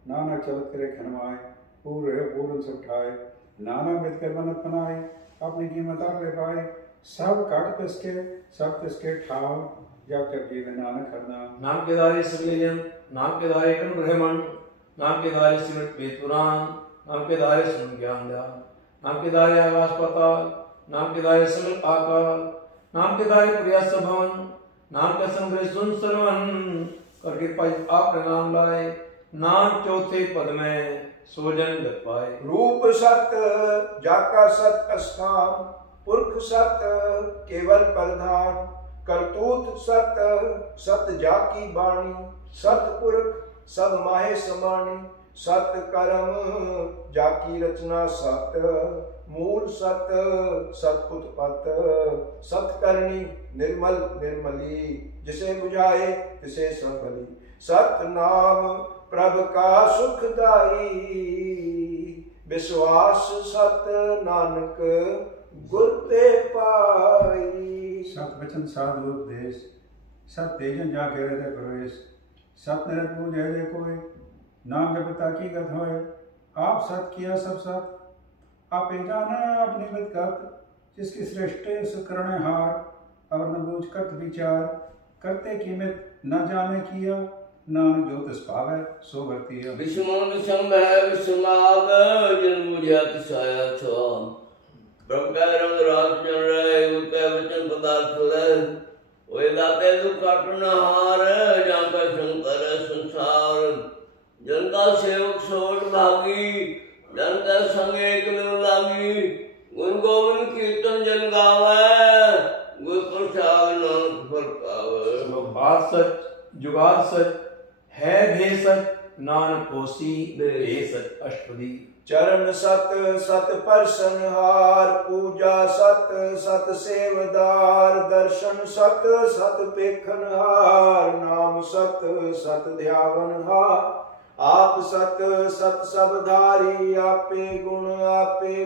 नाना चलत करे खनवाए पूर्ण है पूर्ण सब ठाए नाना मित कर मन अपनाए अपनी कीमता पे पाए सब काट तिसके ठाव जब तक जीवे नानक हरना। नाम के दारे सगले जन नाम के दारे कन ब्रह्मण नाम के दारे सिमट वेद पुराण नाम के दारे सुन ज्ञान ध्यान नाम के दारे आकाश पाताल नाम के दारे सगल आकाल नाम के दारे प्रयास भवन नाम का संग्रह सुन सरवन करके आपने नाम लाए नाम चौथे पद में सोजन लग पाए। रूप सत जाका सत अस्थान पुरख सत केवल प्रधान करतूत सत सत जाकी बाणी सतपुरख सब माहे समानी सत कर्म जाकी रचना सत मूल सत सत उत्पत सत करनी निर्मल निर्मली जिसे बुझाए तिसे संभली सत नाम प्रभ का सुखदाई विश्वास सत नानक गुर ते पाई। सत वचन साधु उपदेश सत तेजन जाके हृदय प्रवेश सत निरंतर जय जय कोय, नाम जपता की गत होय। आप सत किया सब सत, आप जाना अपनी गत, जिसकी सृष्टि सुकरण हार, और न बूझ करत विचार, करते कीमत न जाने किया, नानक जो तिस पावै सो भरतिया। विषमों विषम है विषमाग, जन मुझे अतिशाया छो। प्रभु का रंग रात जन रहे, उनके वचन पदार्थ रहे। वे दाते दुख काटना हार, जहाँ का शंकर संसार। जन का सेवक सोट भागी, जन का संग एक लागी। गुण गोविंद कीर्तन जन गावे, गुर प्रसाद नानक फल पावे। बात सच जुगाद सच है भे सच, नानक होसी बे सच अष्टपदी। चरण सत सत परसनहार, पूजा सत सत सेवदार। दर्शन सत सत पेखनहार, नाम सत सत ध्यावनहार। आप सत सत सबधारी, आपे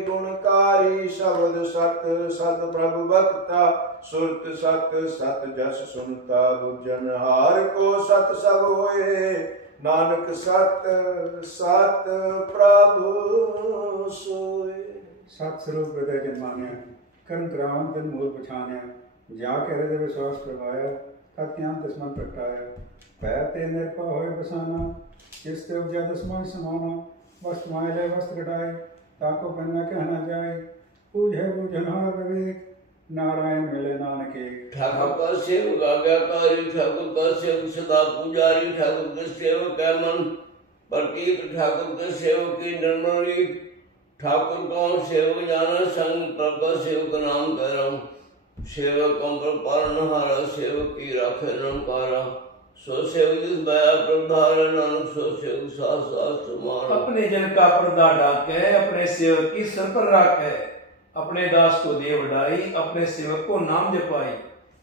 गुणकारी। शब्द सत सत प्रभु भक्ता, सुरत सत सत जस सुनता। बुझनहार को सत सब होए, नानक सत सत प्रभु सोए। सत स्वरूप हृदय जन मान्या, कर्म करावन तन मूल पछान्या। जाके हृदय विश्वास करवाया, तत्ज्ञान तिस्मन प्रगटाया। पैर ते निरपा होए बसाना, जिस ते उपजा दसमान समाना। वस्त्र माय वस्त्र घटाए, ताको पन्ना कहना जाए। पूजे बुझनहार विवेक, नारायण मिले नानक एक। ठाकुर का सेवक आज्ञाकारी, ठाकुर का सेवक सदा पुजारी। ठाकुर के सेवक है मन प्रतीक, ठाकुर के सेवक की निर्मली। ठाकुर को सेवक जाना संग, प्रभु का सेवक नाम करम। सेवक पर पालनहारा, सेवक की राखे नमकारा। सो सेवक जिस दया प्रधार, नानक सो सेवक सास सास समारा। अपने जन का पर्दा ढाके, अपने सेवक की सर पर राखे। अपने दास को दे बढ़ाई, अपने सेवक को नाम जपाई।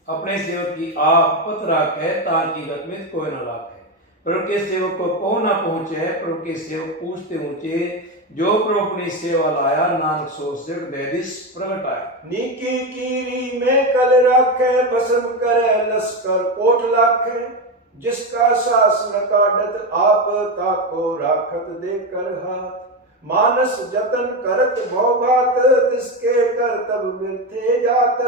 अपने सेवक की आप पत राखे, तार की गत में कोई न राखे। प्रभु के सेवक को कौन ना पहुंचे, प्रभु के सेवक पूछते ऊंचे। जो प्रभु अपनी सेवा लाया, नानक सो सिर दे दिस प्रगटाया। नीकी कीरी में कल रखे, बसम करे लश्कर कोट लाखे। जिसका सास न काटत, आप ताको राखत देकर हाथ। मानस जतन करत भोगात, तिसके करतब बिरथे जात।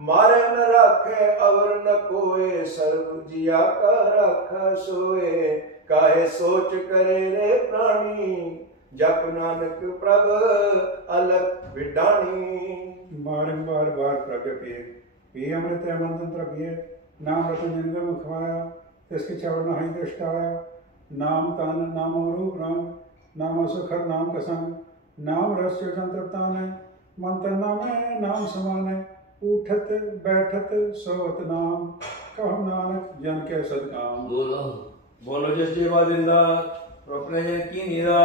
मारे न राखे अवर न कोए, सर्व जिया का राखा सोए। काहे सोच करे रे प्राणी, जप नानक प्रभ अलख विडानी। बारंबार बार प्रगटे, पी अमृत मंत्र पिए। नाम रतन जंगम खवाया, तिसके चरण हाई दृष्टाया। नाम तन नाम रूप रंग, नाम सुखर नाम कसंग। नाम रस तृप्तान, मंत्र नामे नाम समान। उठत बैठत सोत नाम, कहो नानक जन के सदकाम। बोलो जस जेवा जिंदा, अपने जन की नीरा।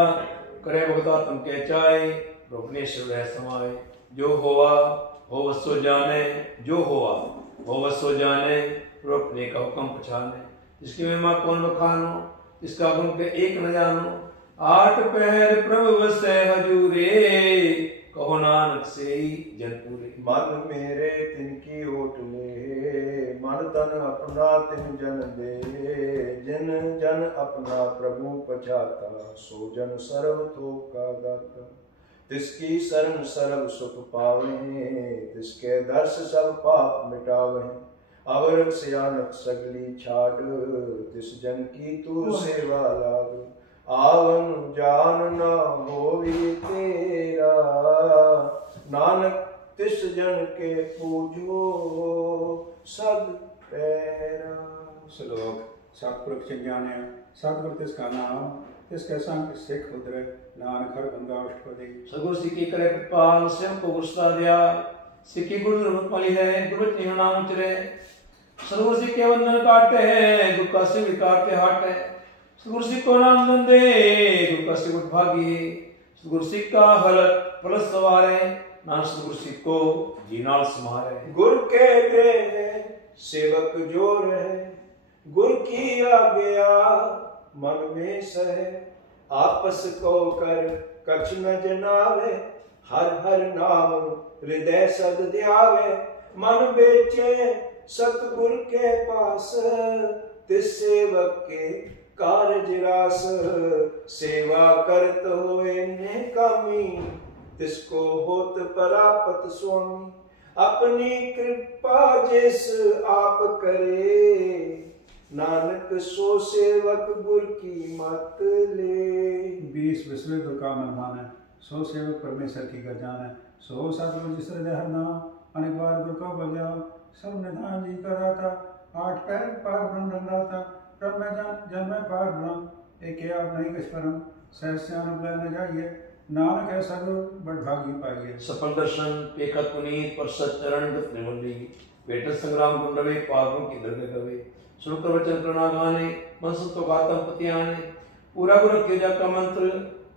करे भगता तुम के चाहे, अपने शिव समाए। जो होवा हो वसो जाने, जो होवा हो वसो जाने। अपने का हुक्म पछाने, जिसकी महिमा कौन बखानो, जिसका गुण के एक न जानो। आठ पहर प्रभु वसै हजूरे, कहो नानक से जन पूरे। मन मेरे तिनकी ओट ले, मन तन अपना तिन जन दे। जिन जन अपना प्रभु पछाता, सो जन सर्व थोक का दाता। तिसकी शरण सर्व सुख पावे, तिसके दर्श सब पाप मिटावे। अवर सियानक सगली छाड़, तिस जन की तू सेवा लाग। आवन जान न होवी तेरा, नानक तिस जन के पूजो सद पैरा। श्लोक सतपुरुष जाने, सतगुरु तिसका नाम। तिसके संग सिख उतरे, नानक हर गंगा अष्टपदी। सगुरु सिक्की करे कृपाल, स्वयं को गुस्सा दिया। सिक्की गुरु रूपमणि है, गुरु निह नाम उचरे। सगुरु सिक्के वंदन काटे, गुरु का सिर काटते हाटे। सगुरु सिक्को नाम नंदे, गुरु का सिर भागी। सगुरु सिक्का हलत पलस सवारे, नाम सगुरु सिक्को जीनाल समारे। गुर के दे सेवक जो रहे, गुर की आज्ञा मन में सहे। आपस को कर कछ न जनावे, हर हर नाम हृदय सद ध्यावे। मन बेचे सतगुर के पास, तिस सेवक के कारज रास, सेवा करत होए नेकामी, तिसको होत परापत स्वामी। अपनी कृपा जिस आप करे, नानक सो सेवक गुर की मत ले। 20 विश्व गुर का मन माने, सो सेवक परमेश्वर की गर जाने। सो सतगुरु जिस हृदय हर नाम, अनेक बार गुर को बजाओ। सब निधान जी कराता, 8 पैर पार ब्रह्म रंगाता। ब्रह्म में जन में पार ब्रह्म, एक आप नहीं कछ परम। सहस्यान न जाइए, नानक है सगुरु बड़ भागी पाइए। सफल दर्शन पेखत पुनीत परसत चरण गत निर्मली, बेट संग्राम गुंडवे पापों की दर्द गवे। श्रुत वचन प्रणा गाने, मन संतो गातम पति आने। पूरा गुरु केजा का मंत्र,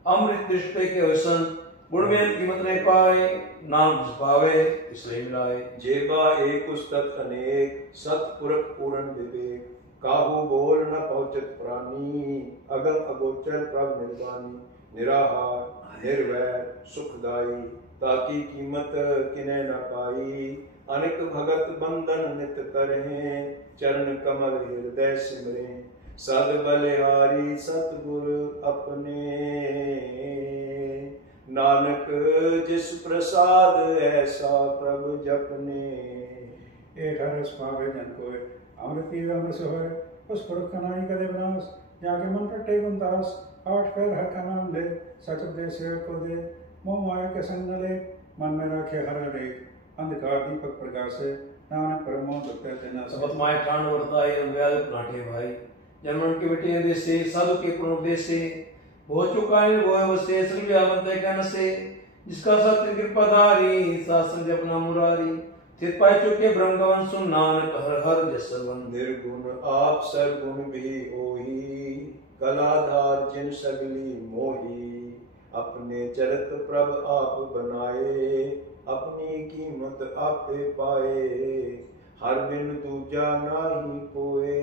अमृत दृष्टि के वसन। गुणमेल कीमत नहीं पाए, नाम जिस पावे इसलिए मिलाए। जेबा एक उस्तत अनेक, सतपुरख पूर्ण विवेक। काहू बोल न पहुँचत प्राणी, अगम अगोचर प्रभ निर्वाणी। निराहार निर्वैर सुखदाई, ताकि कीमत किने न पाई। अनेक भगत बंधन नित करें, चरण कमल हृदय सिमरें। सद बलिहारी सतगुर अपने, नानक जिस प्रसाद ऐसा प्रभु जपने। एक हरस पावे जन कोय, अमृत पीवे अमृत होय। उस पुरख का नाई कदे विनाश, जाके मन पट्टे गुंदास। 8 पैर हर का नाम ले, सच उपदेश सेवक को दे। मोह माया के संग न ले, मन में राखे हर एक। अंधकार दीपक प्रकाशे, नानक परमो दुखते तेना। सबत माय प्राण वर्ताई, अनव्याद प्राठे भाई। जन्मन के बेटे देसे, साधु के प्रणोदेश से। हो चुका है वो वसे, सृव्यावंत ज्ञान से। जिसका सत्य कृपाधारी, शासन जपना मुरारी। थित पाए चुके ब्रह्मगवन सुन, नानक हर हर जसवन। निर्गुण आप सर्वगुण भी होई, कलाधार जिन सगली मोही। अपने चरित प्रभ आप बनाए, अपनी कीमत आपे पाए। हर बिन दूजा नाही कोए,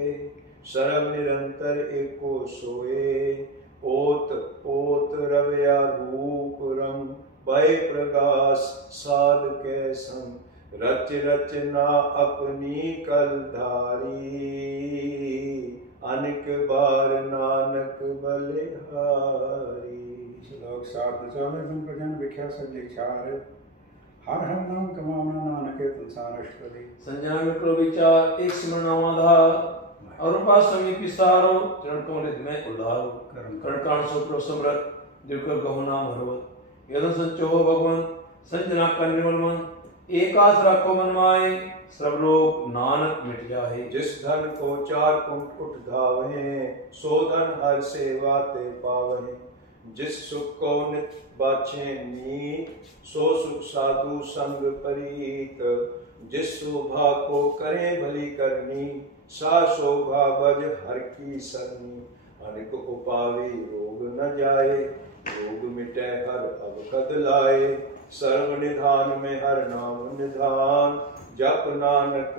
सर्व निरंतर एको सोए। ओत पोत रवया रूप रम, भय प्रकाश साध के संग। रच रचना अपनी कलधारी, अनेक बार नानक बलिहारी। श्लोक 7 चौले बन भजन विख्या सब लिखार। हर हर नाम कमावना, नानक है संसार अष्टपदी। संजना मित्रो विचार, एक सिमरनाम आधार। और पास समीप विस्तारो, चरण कमल में उद्धारो। कर्ण कांड सो समरत, दिलकर गहो नाम हरवत। यदन संचो हो भगवंत, संजना कर निर्मल मन। एकास रखो मन माए, सब लोग नानक मिट जाहे। जिस धन को 4 कुंठ उठ धावे, सो धन हर सेवा ते पावे। जिस सुख को नित बाछे नीत, सो सुख साधु संग परीत। जिस शोभा को करे भली करनी, सा शोभा बज हर की सरनी। अनेक उपावी रोग न जाए, रोग मिटे हर अवकद लाए। सर्व निधान में हर नाम निधान, जप नानक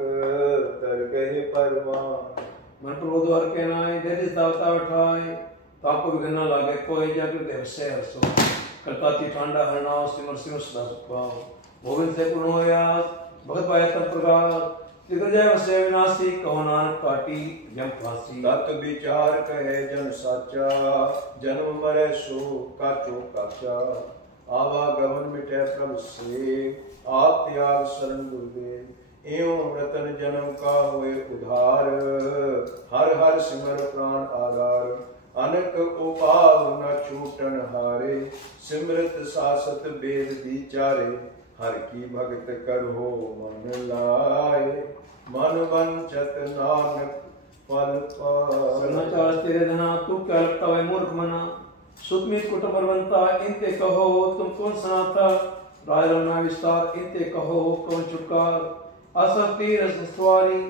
तर गए परवान। मन प्रभु द्वार के नाय, जैसे दावता उठाए। ताको विघ्न लागे कोई, जागृत हर्षे हर्षो। करता ती ठांडा हर नाम, सिमर सिमर सदा सुख पाओ। गोविंद से पूर्ण होया, भगत पाया तब प्रकाश। तिगर जय वसे विनाशी, कहो नानक काटी जम फांसी। तत् विचार कहे जन साचा, जन्म मरे सो काचो काचा। आवागमन मिटे प्रभु से, आप त्याग शरण गुरुदेव। एवं रतन जन्म का हुए उधार, हर हर सिमर प्राण आधार। अनेक उपाव न छूटन हारे, सिमरत सासत वेद विचारे। हर की भगत करो मन लाए, मन वंचत नानक फल पाए। चार तेरे धना, तू क्या लगता है मूर्ख मना। सुतमित कुटुंबरवंता, इनते कहो तुम कौन सनाता। राय रमना विस्तार, इनते कहो कौन चुपकार। असतीर असवारी,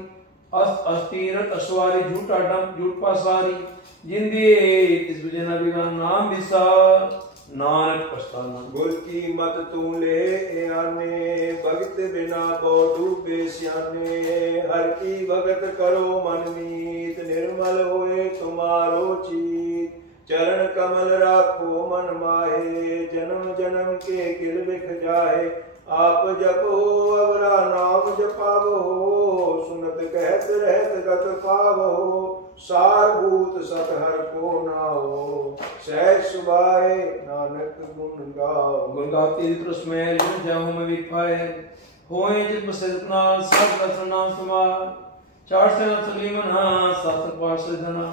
अस्तीरत असवारी। झूठा डम झूठ पासारी। जिंदे इस बिजना बिना नाम विसार, नानक पछताना। गुर की मत तू ले आने, भगत बिना बहु बेस्याने। हर की भगत करो मन मीत, निर्मल होए तुम्हारो चीत। चरण कमल राखो मन माहे, जन्म जन्म के गिल बिख जाहे। आप जपो अवरा नाम जपावो, सुनत कहत रहत गत पावो। सारभूत सतहर को नाओ सहज सुभाए नानक गुण गाओ। गुण गाती में जाऊं मैं विपाए होए जित बसतना सब रचना समार चार से सलीमन हाँ शास्त्र पास धना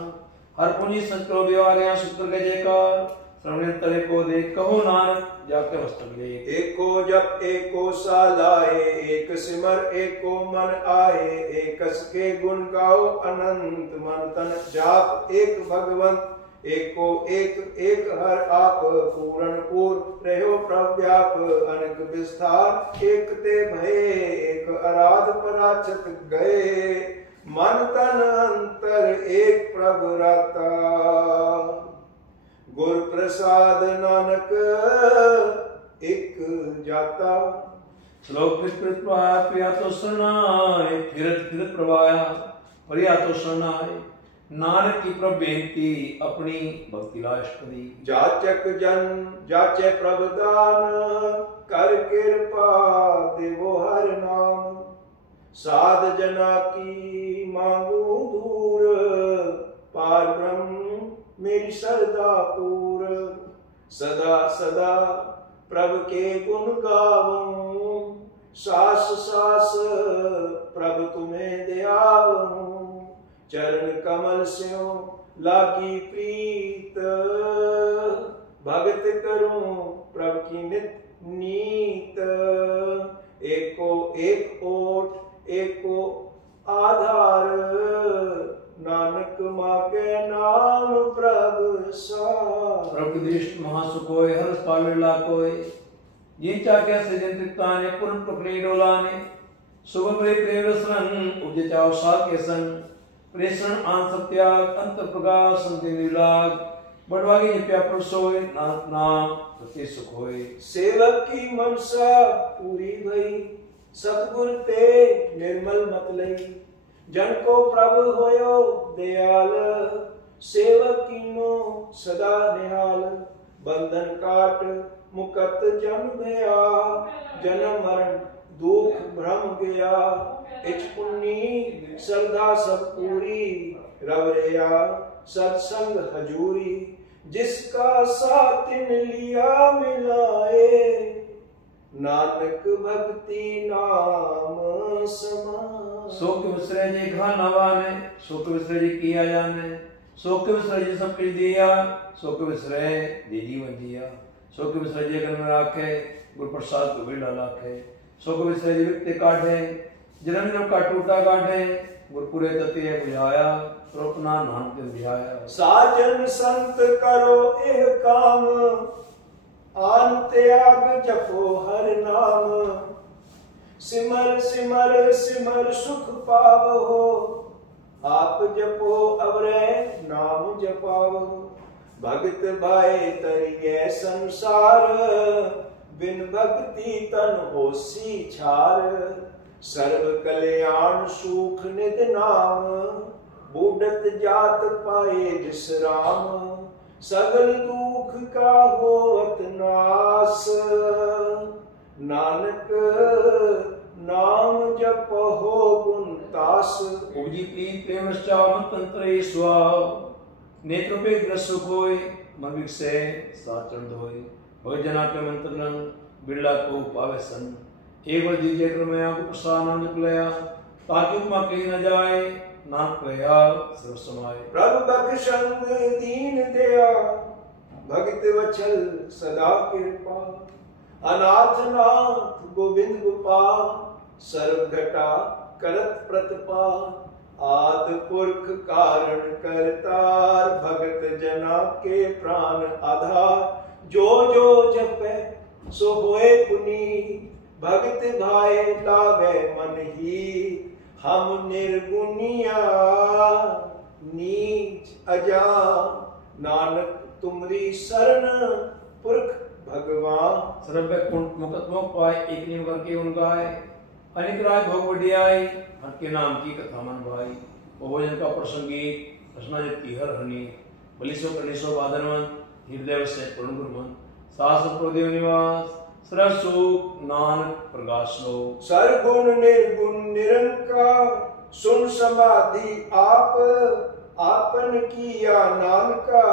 हर पुनि संकरो व्यवहार सूत्र के जयकार श्रवण तले को देख कहो नानक जाके मस्तक ले। एको जप एको सालाए एक सिमर एको मन आए एकस के गुण गाओ अनंत मन तन जाप एक भगवंत एको एक एक हर आप पूर्ण पूर रहो प्रव्याप अनक विस्तार एक ते भये एक आराध पराचत गए मन तन अंतर एक प्रभु राता गुर प्रसाद नानक एक जाता। श्लोक फिर प्रिया तो शरणाए फिर प्रवाया प्रिया तो शरणाए नानक की प्रभ बेनती अपनी भक्ति लाश करी। जाचक जन जाचे प्रभदान कर कृपा देवो हर नाम साध जना की मांगू दूर पार ब्रह्म मेरी सरदा पूर सदा सदा प्रभ के गुण गाऊं सास सास प्रभ तुम्हें दयाऊं चरण कमल स्यो लागी प्रीत भगत करूं प्रभ की नित नीत एको एक ओट एको आधार नानक मागे नाम प्रभ सार। प्रभु दृष्ट महासुकोय हर्ष पावे लाकोय ये चाक्या सजन तिक्ताने पूर्ण प्रकनी डोलाने सुबह प्रे प्रेरसरन उजे चाव साथ के संग प्रेषण आन सत्याग अंतर प्रकाश संति विलाग बड़वागी निप्या प्रसोय नानक नाम सत्य सुख होय। सेवक की मनसा पूरी भई सतगुर ते निर्मल मत लई जन को प्रभु होयो दयाल सेवक कीनो सदा निहाल बंधन काट मुकत जन भया जन्म मरण दुख भ्रम गया इच पुन्नी श्रद्धा सब पूरी रवरिया सत्संग हजूरी जिसका सातिन लिया मिलाए नानक भक्ति नाम समा। शोक विसरे जी खानावा ने शोक विसरे जी किया जाने शोक विसरे जी सब कुछ दिया शोक विसरे जी जीवन दिया शोक विसरे जी अगर में राखे गुरु प्रसाद को बिरला लाखे शोक विसरे जी व्यक्ति काटे जन्म जन्म का टूटा काटे गुरपुरे तत्व बुझाया और अपना नाम के बुझाया। साजन संत करो एह काम आन त्याग जपो हर नाम सिमर सिमर सिमर सुख पावो आप जपो अवरे नाम जपावो भगत भाई तरिए संसार बिन भक्ति तन होसी छार सर्व कल्याण सुख निध नाम बूढ़त जात पाए जिस राम सगल दुख का होवत नाश नानक नाम जप हो गुण तास। उपजी प्रीत प्रेम तंत्र स्वाव नेत्र पे ग्रस सुख होय मन विकसे साचरण धोय भगत जना के मंत्र बिरला को पावे सन एक बार दीजिए क्रम आपको प्रसाद निकलया ताकि उपमा कहीं न जाए नाम कया सर्व समाये। प्रभु बख्शंग दीन दया भगत वचल सदा कृपा अनाथ नाथ गोविंद गोपाल सर्व घटा करत प्रतपा आद पुरख कारण करतार भगत जना के प्राण आधार जो जो जपे सो होए पुनीत भगत भाई लावे मन ही हम निर्गुनिया नीच अजा नानक तुमरी शरण पुरख भगवान। सर्व कुंठ मुकतमों पाए एक नियम करके उनका है अनेक राज भोग बढ़ियाई हर के नाम की कथा मन भाई भोजन का प्रसंगीत रचना जबकि हर हनी बलिसो कलिसो बादनवन हृदय से पूर्ण गुरुमन सास प्रोदेव निवास सरसुख नानक प्रकाश लो सरगुण निर्गुण निरंकार सुन समाधि आप आपन किया नानका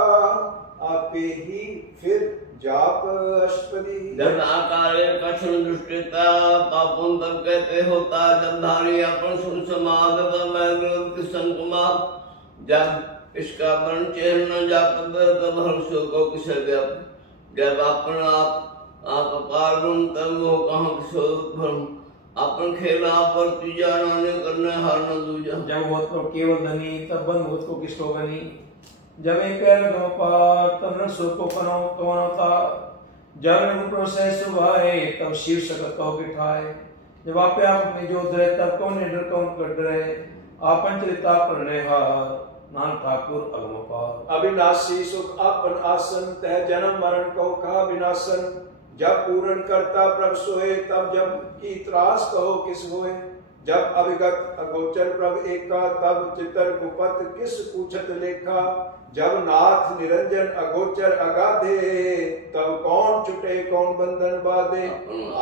आपे ही फिर जाप अष्टपदी। जब आकारे कछुन दुष्टता पापुन तब कहते होता जब धारी अपन सुन समाद मैं विरोध किसन कुमार। जब इसका वर्ण चिन्ह न जापद तब हर्षो को किसे व्याप। जब अपन आप अपार गुण तब मोह कहाँ किसो भ्रम। अपन खेला पर तुझा नाने करने हार न दूजा। जब होत को केवल धनी तब बंद होत को किसको गनी। जब एक पैर गम पार तब न सुर को कौन था। जब प्रोसेस सुभाए तब शिव सकत को बिठाए। जब आपे आप में जो धरे तब कौन निडर कौन कर डरे। आपन चरिता पर हार नान ठाकुर अगम पार। अविनाशी सुख आपन आसन तह जन्म मरण को कहा विनाशन। जब पूर्ण करता प्रभ सोए तब जब की त्रास कहो किस होए। जब अविगत अगोचर प्रभ एका तब चितर गुपत किस पूछत लेखा। जब नाथ निरंजन अगोचर अगाधे तब कौन छुटे कौन बंधन बाधे।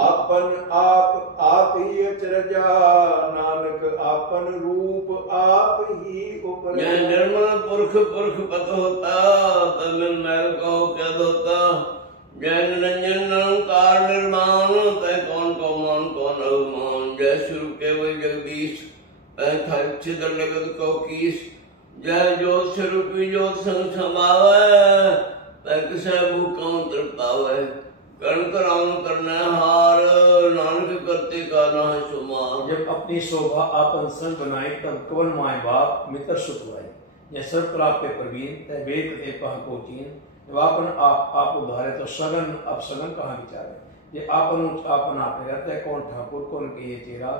आपन आप ही अचरजा नानक आपन रूप आप ही ऊपर। निर्मल पुरख पुरख पत होता तब मिल मैल को कह होता। जय निरंजन निरंकार निर्माण तय कौन को मान कौन अभिमान। जय शुरू केवल जगदीश तय था छिद्र लगत को कीस। जय ज्योत स्वरूपी ज्योत संग समावे तय किसे भूखम तृप्तावे। कर्ण कराऊं करने हार नानक करते का नाह सुमार। जब अपनी शोभा आपन संग बनाए तब कवन माए बाप मित्र सुख हुए। यह सब प्राप्त प्रवीण तय वेद कथे पह को चीन। जब आप उधारे तो सगन अब सगन कहाँ विचारे। ये आपन आप रहते कौन ठाकुर कौन के ये चेरा।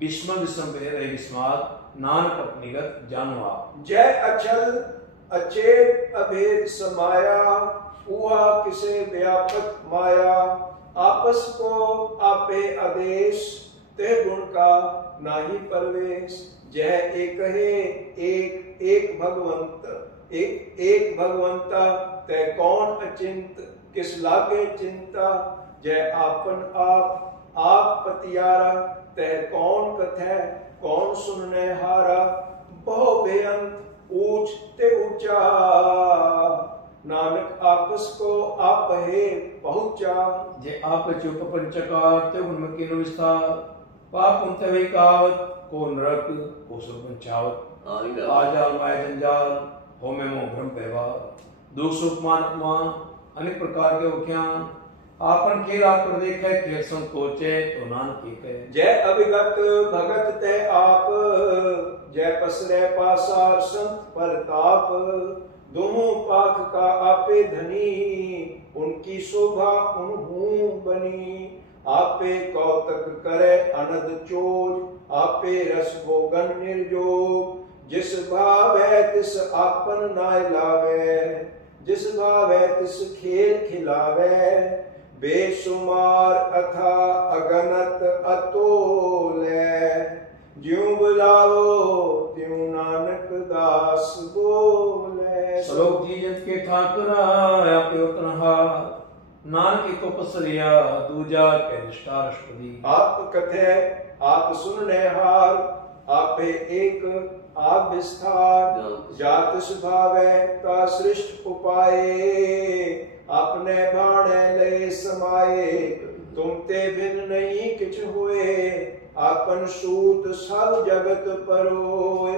विस्म विस्म रहे विस्मात नानक अपनीगत जानो आप। जय अचल अचेत अभेद समाया हुआ किसे व्यापक माया। आपस को आपे आदेश ते गुण का नाही परवेश। जय एक है एक भगवंत एक भगवंता तय कौन अचिंत किस लागे चिंता। जय आपन आप पतियारा तय कौन कथै कौन सुनने हारा। बहु बेअंत ऊंच ते ऊंचा नानक आपस को आप है पहुंचा। जे आप चुप पंचकार ते उनमें किनो विस्तार। पाप उनते वे कावत को नरक को सुर पंचावत। आजाल माय जंजाल हो में मोह भ्रम व्यवहार। दुख सुख मान अनेक प्रकार के उख्यान। आपन खेला पर देखे खेल संकोचे तो नानक की कहे। जय अभिगत भगत ते आप जय पसरे पासार संत परताप। दोनों पाख का आपे धनी उनकी शोभा उन्हूं बनी। आपे कौतक करे अनद चोज आपे रस भोगन निर्जोग। जिस भाव है तिस आपन नाय लावे जिस भाव है तिस खेल खिलावे। बेशुमार अथा अगनत अतोले ज्यों बुलावो त्यों नानक दास बोले। श्लोक जी जत के ठाकुरा आपे उतनहा नानक को पसरिया दूजा के निष्ठा रष्टपदी। आप कथे आप सुनने हार आपे एक आप विस्तार। जात स्वभावे ता सृष्ट उपाये अपने भाणे ले समाये। तुम ते भिन्न नहीं किछ हुए आपन सूत सब जगत परोए।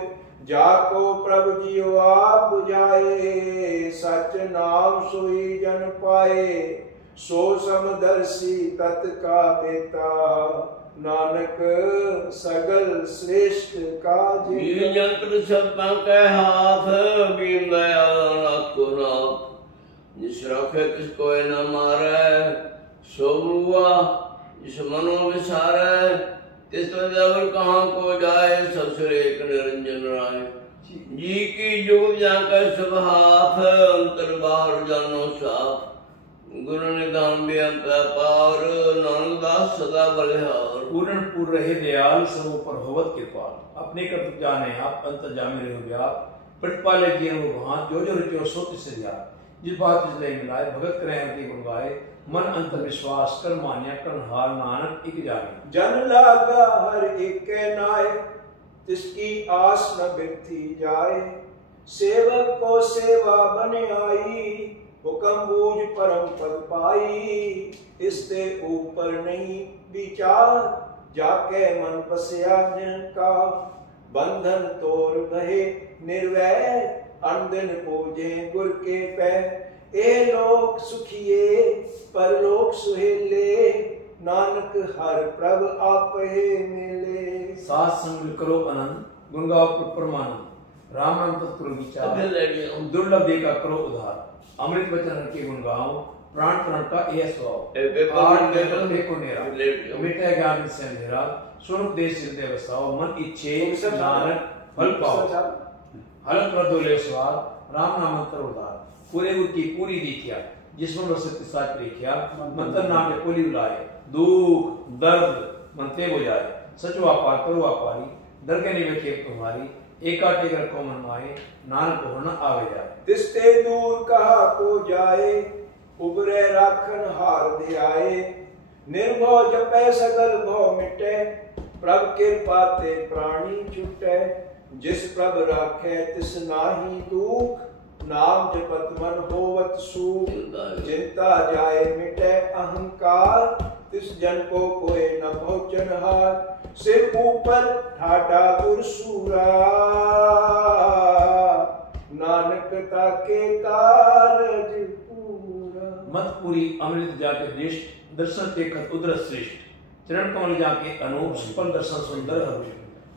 जाको प्रभु जियो आप बुझाए सच नाम सोई जन पाए। सो समदर्शी तत् का बेता नानक सगल श्रेष्ठ काज। यंत्र सत्ता के हाथ बीम दयाल को नाथ। जिस रखे किसको न मारे सो हुआ जिस मनो विसारे। तिस जबर कहाँ को जाए ससुर एक निरंजन राय। जी की जोग जाकर सब हाथ अंतर बाहर जानो साथ। गुरु निधान बेअंत पार नानक दास सदा बलिहार। पूर्ण पूर रहे दयाल सब ऊपर होवत कृपाल। अपने कर्तव्य जाने आप अंत जामे रहो व्याप। प्रतिपाले जीवन वो भांत जो रचो सो तिस जा। जिस बात इसलिए मिलाए भगत करे हरि गुण गाए। मन अंत विश्वास कर मान्या कर हार नानक एक जाने। जन लागा हर एक के नाय तिसकी आस न बिरथी जाए। सेवक को सेवा बन आई, हुक्म बूझ परम पद पाई। इससे ऊपर नहीं विचार, जाके मन बसया का। बंधन तोड़ गए निर्वय, अनदिन पूजे गुर के पैर। ए लोक सुखिए परलोक सुहेले, नानक हर प्रभ आप हे मिले। सात संग करो अनंत, गुण गाओ परमानंद। राम नाम तत्करो विचार, दुर्लभ देखा करो उधार। अमृत वचन के गुण गाओ, प्राण प्राण का ये स्वभाव। आठ वेद देखो नेरा, मिटे ज्ञान से अंधेरा। सुन उपदेश हृदय बसाओ, मन इच्छे नानक फल पाओ। हल कर दो ले स्वाद, राम नाम मंत्र उधार। पूरे गुर की पूरी दीख्या, जिसमें बसत साथ प्रीख्या। मंत्र नाम में कोली बुलाए, दुख दर्द मंत्रे बुझाए। सचो अपार करो अपारी, दरगे निवे खेप तुम्हारी। एका टेकर को मन माए, नानक हो न आवे जाए। तिस्ते दूर कहा को जाए, उबरे राखन हार दे आए। निर्भव जपै सकल भव मिटे, प्रभ कृपा ते प्राणी छुटे। जिस प्रभ राखे तिस नाहि दुख, नाम जपत मन होवत सुख। चिंता जाए मिटे अहंकार, तिस जन को कोई न पहुंचन हार। सिर ऊपर ठाटा गुरसूरा, नानक ताके कारज पूरा। मत पूरी अमृत जाके दृष्ट, दर्शन देखत उदर श्रेष्ठ। चरण कमल जाके अनूप, सुपल दर्शन सुंदर हरुष।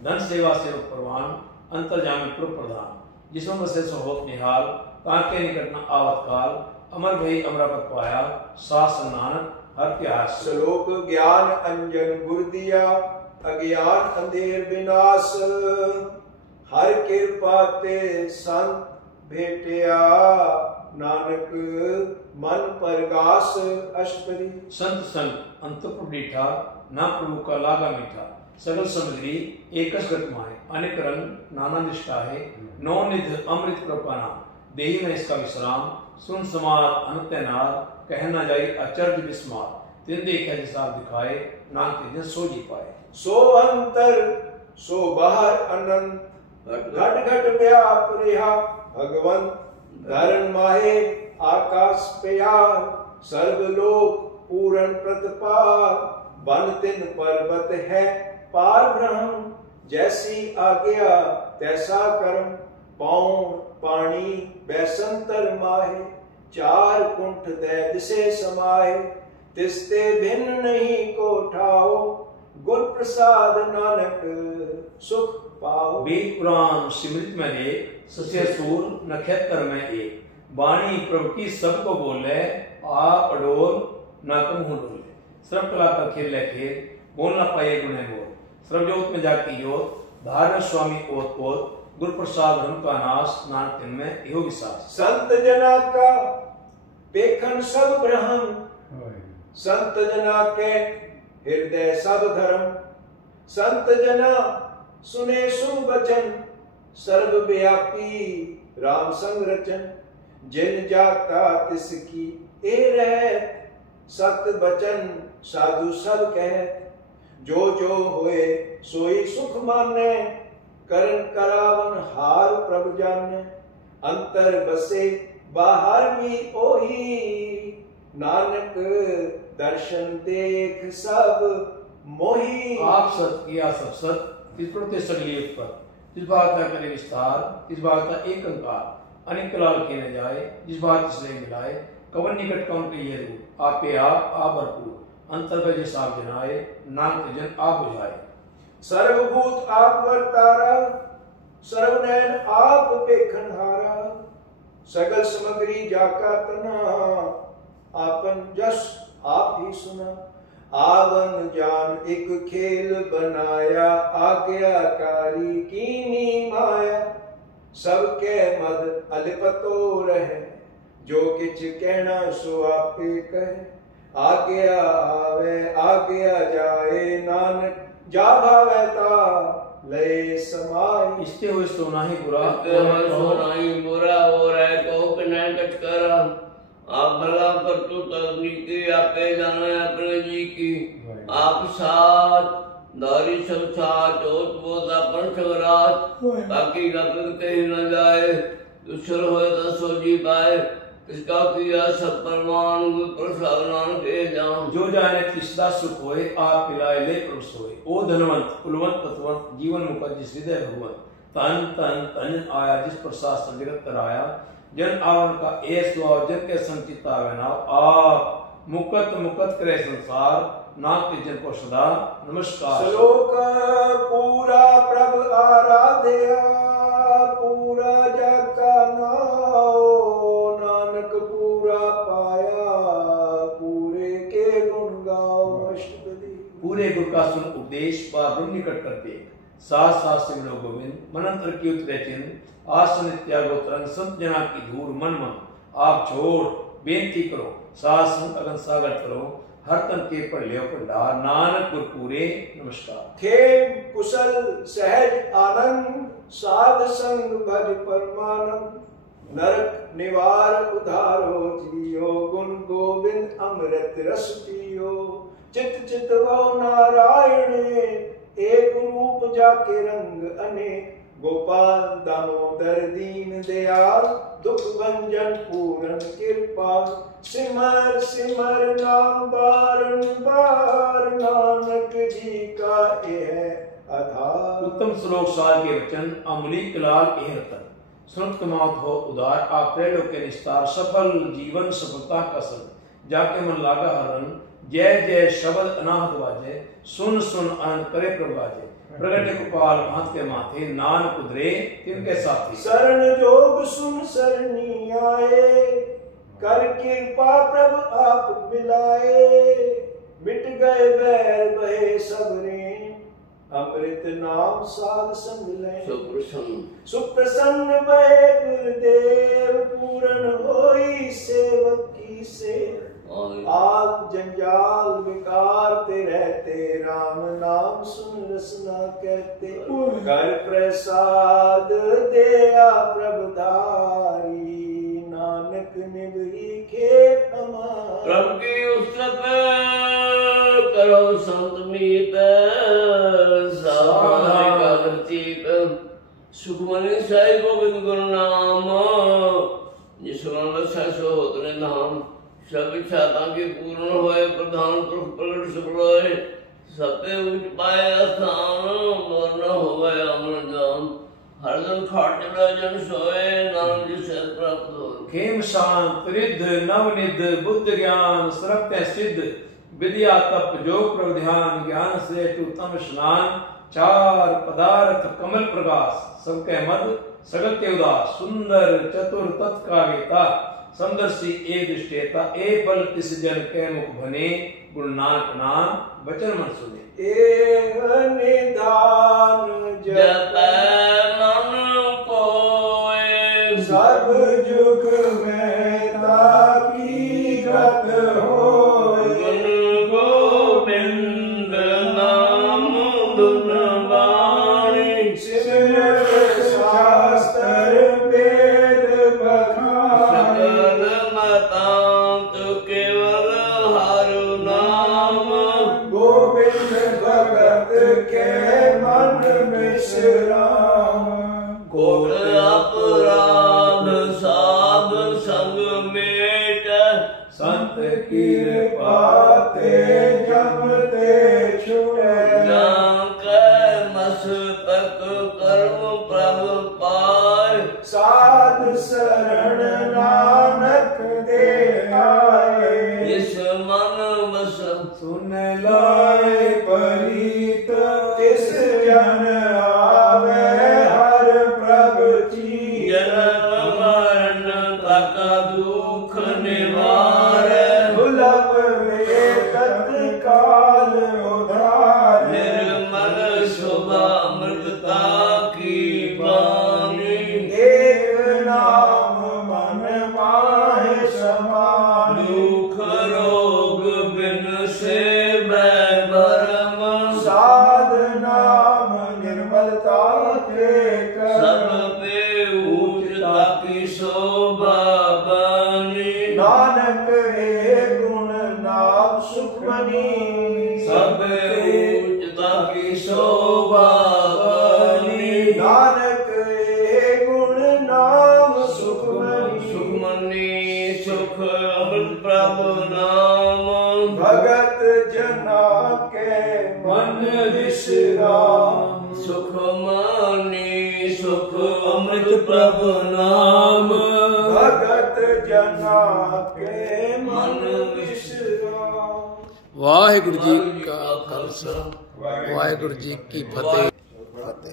धन सेवा सेवक परवान, अंतर जामे प्रभु प्रधान। जिसमें बसे सहोत निहाल, ताके निकट न आवत काल। अमर भई अमरापत पाया, सास नानक हर त्यास। श्लोक ज्ञान अंजन गुर दिया, अज्ञान अंधेर विनाश। हर कृपा ते संत भेटिया, नानक मन परगास अष्टपदी। संत संग अंतपुर डीठा, ना प्रभु का लागा मीठा। सगल सामग्री एकस गत माहे, अनेक रंग नाना निष्ठा है। नौ निध अमृत कृपाना, देही में इसका विश्राम। सुन समार अनंत नार, कहना जाए अचर्य विस्मार। तिन देखा जिसा दिखाए, नाम तिन सो जी पाए। सो अंतर सो बाहर अनंत, घट घट व्याप रहा भगवंत। धरण माहे आकाश प्यार, सर्वलोक पूरन प्रतपार। बन तिन पर्वत है पार ब्रह्म, जैसी आज्ञा तैसा कर्म। पौन पानी बैसंतर माहे, चार कुंठ दे दिसे समाये। तिस्ते भिन्न नहीं को ठाओ, गुर प्रसाद नानक सुख पाओ। वेद पुराण सिमृत में एक, सस्य सूर नक्षत्र में एक। वाणी प्रभु की सबको बोले, आप अडोल ना तुम हो डोले। सर्व कला का खेल है खेल, बोल ना पाए गुणे बोल। सर्वजोत में जाकी जोत, धारण स्वामी ओत ओत। गुरु प्रसाद ब्रह्म का नाश, नानक तिन में यो विश्वास। संत जना का पेखन सब ब्रह्म, संत जना के हृदय सब धर्म। संत जना सुने सुन बचन, सर्वव्यापी राम संग रचन। जिन जाता तिसकी ए रहत, सत बचन साधु सब कहत। जो जो होए सोई सुख माने, करन करावन हार प्रभु जाने। अंतर बसे बाहर भी ओही, नानक दर्शन देख सब मोही। आप सत किया सब सत, तिस प्रति सगली उत्पत। जिस बात का करे विस्तार, तिस बात का एक अंकार। अनेक कलाल के न जाए, जिस बात इसने मिलाए। कवन निकट कौन के ये रूप, आपे आप भरपूर। अंतर बजे साप जनाए, नानक जन आप बुझाए। सर्वभूत आप वर्तारा, सर्वनयन आप पेखन हारा। सगल सामग्री जाका तना, आपन जस आप ही सुना। आवन जान एक खेल बनाया, आज्ञाकारी कीनी माया। सबके मद अलिपतो रहे, जो किछ कहना सो आपे कहे। आज्ञा आवे आज्ञा जाए, नानक जा भावे ता ले समाए। इसते हुए सोना ही बुरा, सोना ही बुरा हो रहा है। कहो कि नहीं कच कर, आप भला कर तो तकनीकी आपे जाना है अपने जी की। आप साथ दारी सब छाट ओत बोता पंचवरात बाकी गगन कहीं न जाए दूसर होए तो सोजी पाए इसका किया सब परमान प्रसादनान के जाम जो जाने किसदा सुख होए आप पिलाए ले प्रभु सोए ओ धनवंत कुलवंत पतवंत जीवन मुक्त जिस हृदय भगवंत तन तन तन आया जिस प्रसाद संजगत कराया जन आवरण का ऐस दुआ जन के संचित आवे नाव आप मुकत मुकत करे संसार नाथ के जन को सदा नमस्कार। श्लोक पूरा प्रभु आराध्या पूरा जग का नाओ नानक पूरा पाया पूरे के गुण गाओ अष्टपदी। पूरे गुरु का सुन उपदेश पार ब्रह्म निकट करते साथ साथ सिमरो गोविंद मनंत्र की उतरे चिन्ह आसन त्यागोतरंग संत जना की धूल मन मन आप छोड़ बेनती करो साथ संत अगन सागर करो हर तन के पर लियो भंडार नानक गुर पूरे नमस्कार। खेम कुशल सहज आनंद साध संग भज परमानंद नरक निवार उधारो जियो गुण गोविंद अमृत रस पियो चित चित वो नारायण एक रूप जाके रंग अनेक गोपाल दामोदर दीन दयाल दुख भंजन पूरन कृपा सिमर सिमर नाम बारंबार नानक जी का यह आधार। उत्तम श्लोक सार के वचन अमली कलाल एह रतन सुनत कमात हो उदार आप त्रैलोक के निस्तार सफल जीवन सफलता का संग जाके मन लागा हरन जय जय शब्द अनाहत वाजे सुन सुन आनंद करे प्रभाजे प्रगटे गोपाल महत के माथे नानक उधरे तिनके साथी शरण जोग सुन सरनी आए कर कृपा प्रभु आप मिलाए मिट गए बैर बहे सबरे अमृत नाम साध संग ले सुप्रसन्न भय गुरुदेव पूर्ण होई सेवक की से आग जंजाल विकारते रहते राम नाम सुन रसना कहते कर प्रसाद दया प्रभुधारी नानक निभई खेप हमार। प्रभु की उस्तत करो संत मीत साधन चित सुखमणि साई गोविंद गुरु नाम जिस मन बसा सो होतने धाम सब इच्छा ताकि पूर्ण होए प्रधान पुरुष प्रगट सुख होए सबते उच्च पाए स्थान वर्ण होवे अमर जान हरदम खाट जन सोए नाम जिसे प्राप्त हो खेम शांत रिद्ध नवनिध बुद्ध ज्ञान सर्वज्ञ सिद्ध विद्या तप जोग प्रभ ध्यान ज्ञान श्रेष्ठ उत्तम स्नान चार पदार्थ कमल प्रकाश सबके मद सगत के उदास सुंदर चतुर तत्कावेता समदर्शी एक दृष्टेता ए पल तिस जन के मुख भने गुरु नानक नाम वचन मन सुने ए निदान जप मन कोय सब जुग में ताकी गत होए गुण गोविंद नाम धुन वाणी शास्त्र वेद बखान केवल हारु नाम गोविंद भगत के मन विश्राम कोट अपराध साध संग मेट संत की पाते जमते छुए मस्तक कर्म प्रभु पाय साध शरण नानक दे आए इस मन बस सुन लाए परीत तिस जन आवे हर प्रभु जी जन्म मरण तक दुख निवारे दुर्लभ में तत्काल उधार निर्मल शुभ अमृतता की वाणी एक नाम मन माहे समान दुख रोग बिन से मैं भरम साध नाम निर्मलता के कर सब पे ऊंचता की शोभा बानी नानक हे गुण नाम सुखमनी सब पे ऊंचता की शोभा बनी। नानक ए गुण नाम सुखमनी। सुखमनी सुख अमृत प्रभु नाम। भगत जना के मन विश्राम। सुखमनी सुख अमृत प्रभु नाम। भगत जना के मन विश्राम। ਵਾਹਿਗੁਰੂ ਜੀ ਕਾ ਖਾਲਸਾ ਵਾਹਿਗੁਰੂ ਜੀ ਕੀ ਫਤਿਹ।